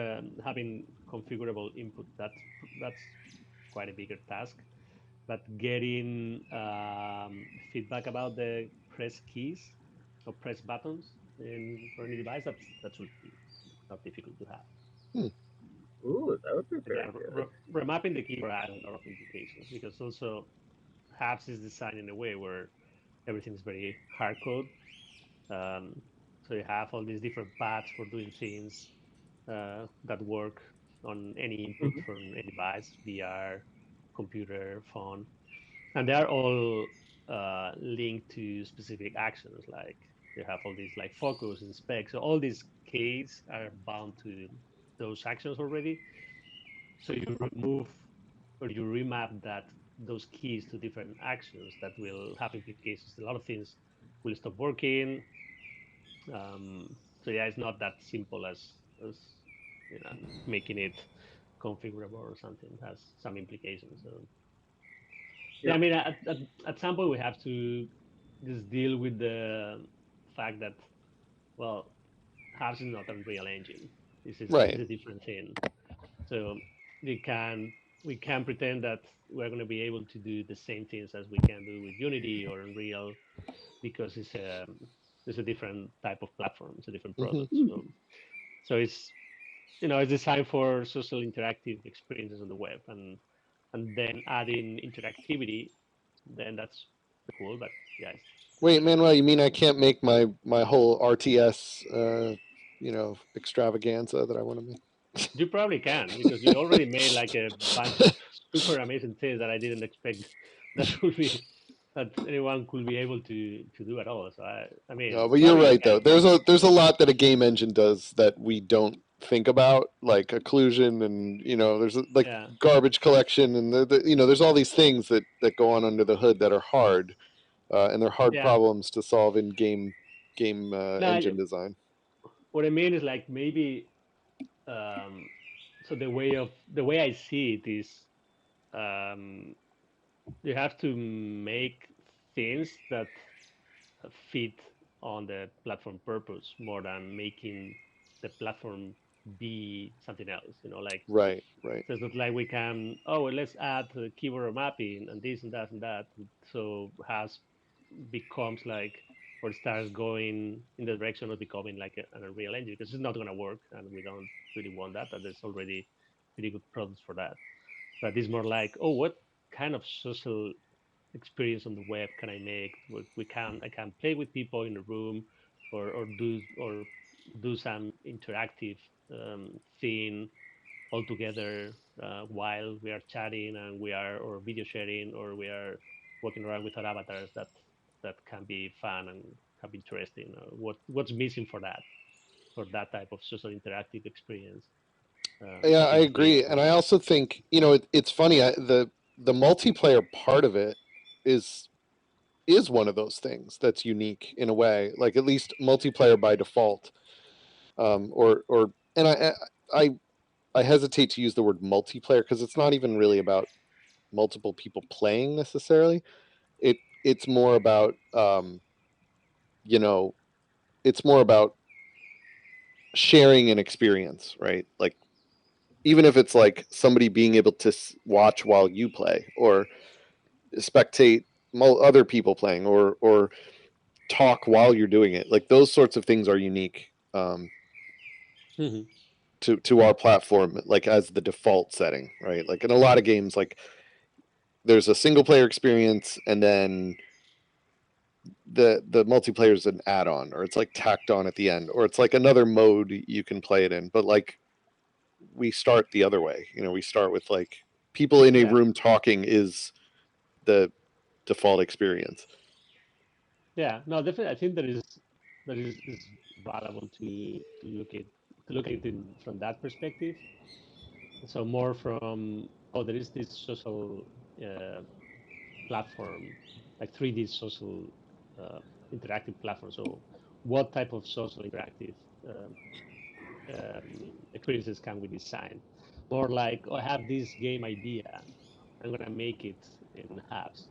having configurable input. That's quite a bigger task. But getting feedback about the press keys or press buttons for any device, that should be not difficult to have. Hmm. Ooh, that would be very Again, good. remapping the keyboard has a lot of implications because also Habs is designed in a way where everything is very hard code. Um, so you have all these different paths for doing things that work on any input Hmm. from any device, VR, computer, phone, and they are all linked to specific actions. Like you have all these like focus and specs. So all these keys are bound to those actions already. So you remove or you remap those keys to different actions that will have implications. A lot of things will stop working. So yeah, it's not that simple as you know making it configurable or something. It has some implications. So yeah, Yeah. I mean, at some point we have to just deal with the fact that well, Habs is not Unreal Engine. This is Right. a different thing. So we can we can pretend that we're going to be able to do the same things as we can do with Unity or Unreal because it's a different type of platform. It's a different Hmm. product. So it's it's designed for social interactive experiences on the web, and then adding interactivity, then that's cool. But yeah, Wait, Manuel, you mean I can't make my whole RTS, extravaganza that I want to make? you probably can because you already made like a bunch of super amazing things that I didn't expect that would be. that anyone could be able to do at all. So I No, mean, but you're probably you right though. can. There's a lot that a game engine does that we don't think about, like occlusion, and there's like Yeah, garbage collection, and there's all these things that go on under the hood that are hard, and they're hard yeah. problems to solve in game No, engine design. what I mean is like maybe so the way I see it is um, you have to make things that fit on the platform purpose more than making the platform be something else. Like Right, right, so it's not like we can, oh, well, let's add keyboard mapping and this and that and that. So has becomes like or starts going in the direction of becoming like an Unreal Engine because it's not going to work and we don't really want that. And there's already pretty good products for that. But it's more like, oh, what kind of social experience on the web can I make? I can play with people in a room, or do some interactive thing all together while we are chatting and we are or video sharing or we are walking around with our avatars that can be fun and can be interesting. What's missing for that type of social interactive experience? yeah, I I think it's really agree, and I important. also think it's funny. The multiplayer part of it is is one of those things that's unique in a way, like at least multiplayer by default. Or and I I hesitate to use the word multiplayer because it's not even really about multiple people playing necessarily. It's more about you know it's more about sharing an experience, right? Like even if it's like somebody being able to watch while you play, or spectate other people playing, or talk while you're doing it. Like those sorts of things are unique Hmm. to our platform, like as the default setting, right? Like in a lot of games, like there's a single player experience, and then the multiplayer is an add-on, or it's like tacked on at the end, or it's like another mode you can play it in. But like we start the other way. We start with like people in a Yeah, room talking is the default experience. yeah. No, definitely. I think that is valuable to look at it from that perspective. So more from, oh, there is this social uh, platform, like 3D social uh, interactive platform. So what type of social interactive experiences can we design? More like, oh, I have this game idea, I'm gonna make it in halves.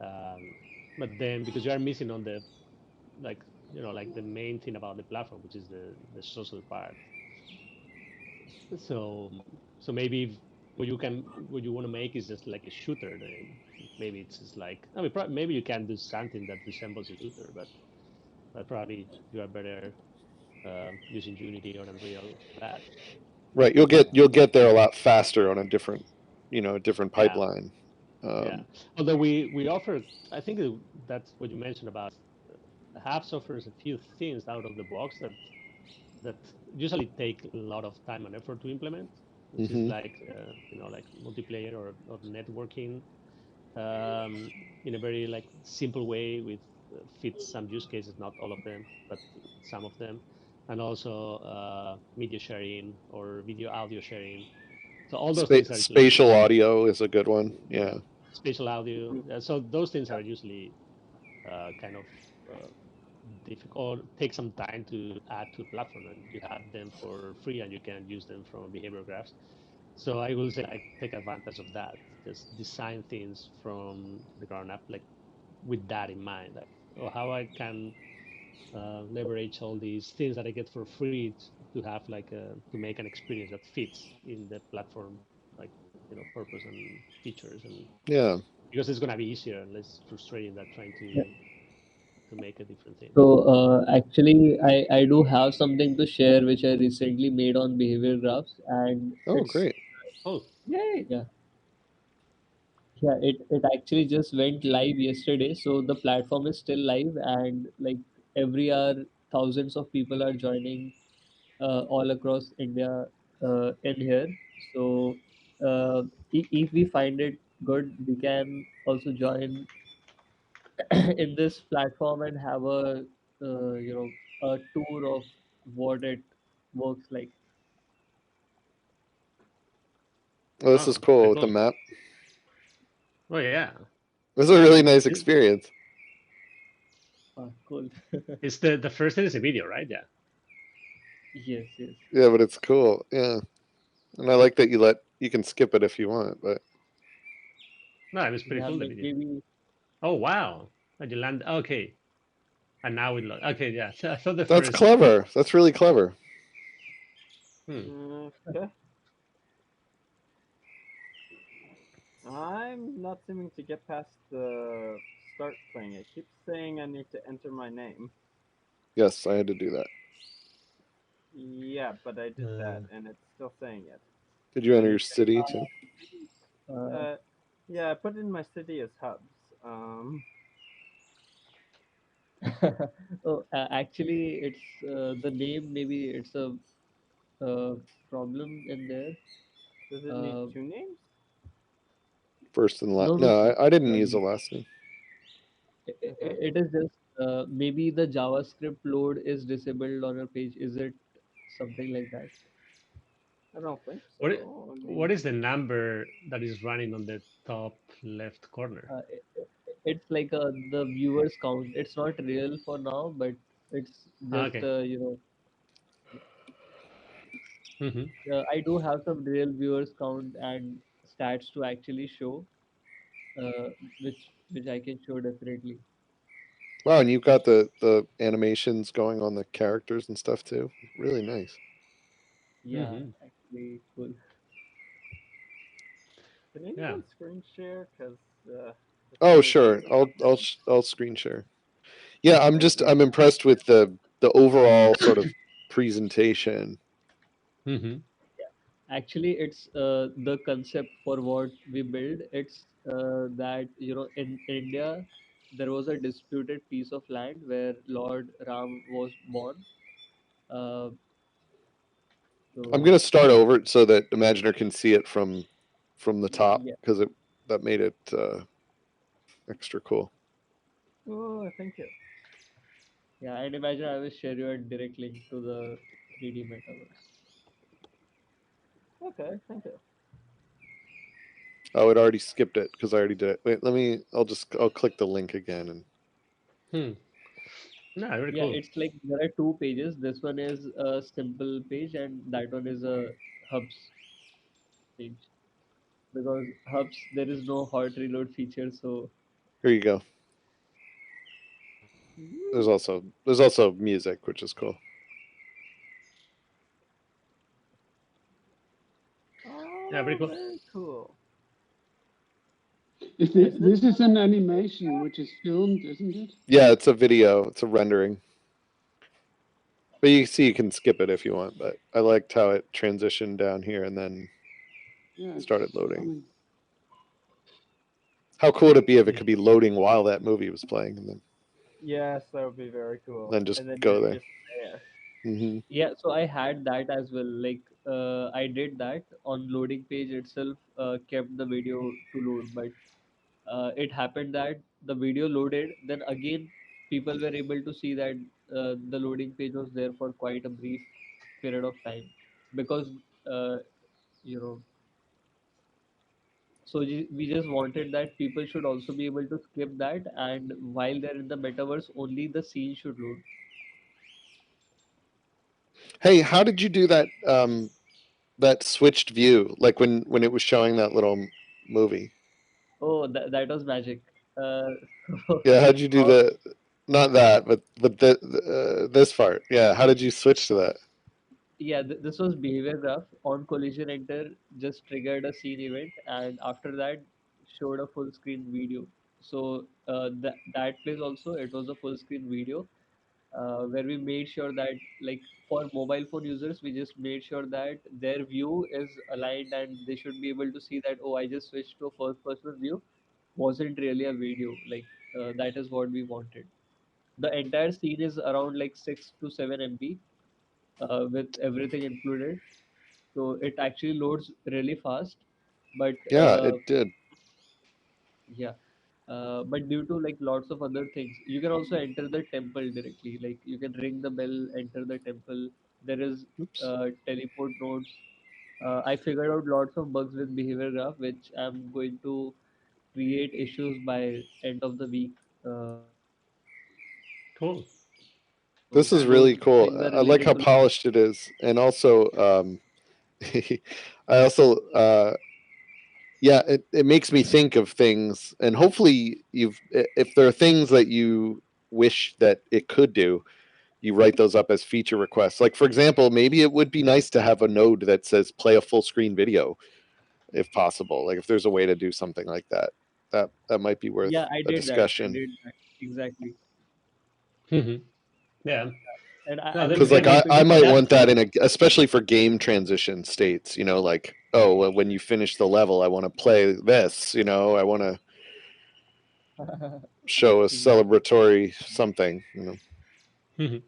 Um, but then because you are missing on the like like the main thing about the platform, which is the social part. So so maybe what you want to make is just like a shooter, then maybe it's just like, I mean, maybe you can do something that resembles a shooter, but probably you are better using Unity or Unreal for that. Right, you'll get there a lot faster on a different a different Yeah, pipeline. yeah. um, Although we offer, I think that's what you mentioned about Habs offers a few things out of the box that usually take a lot of time and effort to implement, which is hmm like like multiplayer or networking in a very like simple way with fits some use cases, not all of them, but some of them, and also media sharing or video audio sharing. So all those things are like spatial audio is a good one, yeah. spatial audio. So those things are usually kind of uh, difficult or take some time to add to the platform, and you have them for free and you can use them from behavior graphs. So I will say like take advantage of that. Just design things from the ground up, like with that in mind, like how I can leverage all these things that I get for free to have like to make an experience that fits in the platform, like purpose and features, and Yeah. because it's gonna be easier and less frustrating than trying Yeah. to make a different thing. So actually, I do have something to share which I recently made on behavior graphs, and Oh, it's great. Oh, yeah, yeah. It actually just went live yesterday, so the platform is still live, and like every hour, thousands of people are joining all across India in here. So if we find it good, we can also join in this platform and have a a tour of what it works like. Oh, this is Oh, cool very with the cool. map. Oh yeah, This is a really nice it, experience. Cool. it's the first thing is a video, right? Yeah. Yes, yes. Yeah, but it's cool. Yeah, and I like that you can skip it if you want. But No, it was pretty Yeah, cool, the video. maybe. Oh wow. And you land. Okay. And now we load. Okay, yeah. So I saw the that's first. clever. That's really clever. Hmm. Okay. I'm not seeming to get past the start thing. It keeps saying I need to enter my name. Yes, I had to do that. Yeah, but I did that Uh, and it's still saying it. Did you I enter your need city too? Uh, to. Yeah, I put in my city as hubs. oh, actually, it's the name. Maybe it's a uh, problem in there. Does it need Uh, two names? First and last. no, no, No, no. I didn't use the Um, last name. Okay. it is just maybe the JavaScript load is disabled on your page. Is it something like that? I don't think what so. I what mean, is the number that is running on the top left corner? It's like the viewers count. It's not real for now, but it's just Okay. Mm-hmm. I do have some real viewers count and stats to actually show, uh, which I can show definitely. Wow, and you've got the animations going on the characters and stuff too. Really nice. Yeah, Mm-hmm. actually cool. can Yeah. anyone screen share? Because for some Oh, reason sure. it's not I'll screen share. Yeah, Thank you. I'm impressed with the overall sort of presentation. Mm-hmm. Actually, it's the concept for what we build. It's that in India there was a disputed piece of land where Lord Ram was born. Uh, I'm so gonna start over so that Imaginer can see it from the top yeah, because it that made it extra cool. Oh, thank you. yeah, and imagine I will share you a direct link to the 3D metaverse. Okay, thank you. Oh, it already skipped it because I already did it. Wait, I'll click the link again and Hmm. No, very Yeah, cool. it's like there are two pages. This one is a simple page, and that one is a hubs page. Because hubs there is no hot reload feature, so here you go. Woo. There's also music, which is cool. Yeah, very Oh, cool. very cool. If Is this this is one an on stage animation yet? which is filmed, isn't it? Yeah, it's a video. It's a rendering. But you see, you can skip it if you want. But I liked how it transitioned down here and then Yeah, started it's loading. coming. How cool would it be if it Yeah. could be loading while that movie was playing and Yes, that would be very cool. then just And then go you're there? just there. Hmm. yeah, so I had that as well. Like I did that on loading page itself, kept the video to load, but it happened that the video loaded, then again people were able to see that the loading page was there for quite a brief period of time because uh, you know so we just wanted that people should also be able to skip that, and while they're in the metaverse only the scene should load. Hey, how did you do that? That switched view, like when it was showing that little movie. Oh, that was magic. uh, so Yeah, how'd you do how the? Not that, but this part. Yeah, how did you switch to that? Yeah, this was behavior graph. On collision enter just triggered a scene event, and after that showed a full screen video. So that place also it was a full screen video, where we made sure that, like, for mobile phone users we just made sure that their view is aligned and they should be able to see that, oh, I just switched to a first person view, wasn't really a video. Like that is what we wanted. The entire scene is around like 6 to 7 MB, with everything included. So it actually loads really fast. But Yeah, it did. yeah, But due to like lots of other things, you can also enter the temple directly. Like you can ring the bell, enter the temple. There is Oops. teleport nodes. I figured out lots of bugs with behavior graph, which I'm going to create issues by end of the week. Cool. So This is Yeah. those really cool. things are I like related how to like polished it is, and also, I also, yeah, it makes me think of things, and hopefully, if there are things that you wish that it could do, you write those up as feature requests. Like for example, maybe it would be nice to have a node that says play a full screen video if possible. Like if there's a way to do something like that, that might be worth yeah, I a did that. I discussion. did that exactly, Mhm. Yeah. and No, I that, will Because I like keep I, mean I repeating might that. want that's that in a, especially for game transition states, like, oh, well, when you finish the level, I want to play this, I want to show a Exactly. celebratory something. Mhm. Yeah.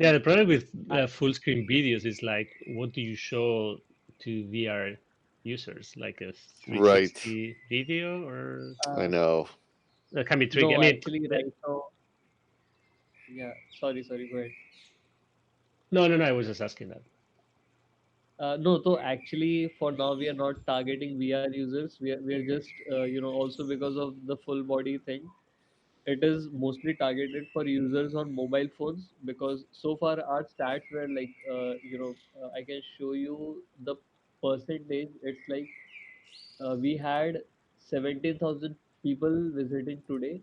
Yeah. The problem with I, full screen videos is like, what do you show to VR users? Like a Right. 360 video, or I uh, know. that can be tricky. I no, mean, actually, right now, yeah. Sorry. Go ahead. no, no, no. I was just asking that. No, so actually, for now, we are not targeting VR users. We are just, also because of the full body thing, it is mostly targeted for users on mobile phones because so far our stats were like, I can show you the percentage. It's like we had 17,000 people visiting today.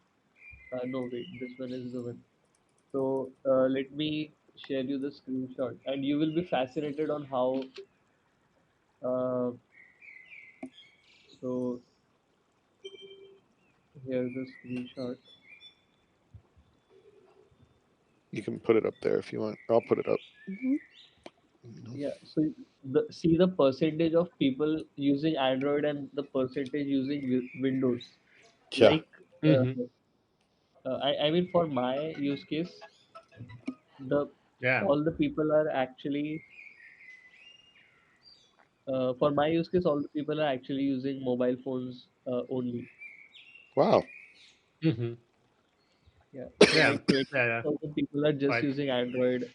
No, wait, this one is the one. So let me share you the screenshot, and you will be fascinated on how. Uh, so here's the screenshot. You can put it up there if you want. I'll put it up. Yeah, so see the percentage of people using Android and the percentage using Windows. Yeah. Like, uh, Hmm. I mean, for my use case, the Yeah. all the people are actually for my use case, all the people are actually using mobile phones only. Wow. Hmm. Yeah, so Yeah. like twenty Yeah. Yeah. thousand people are just Quite. using Android.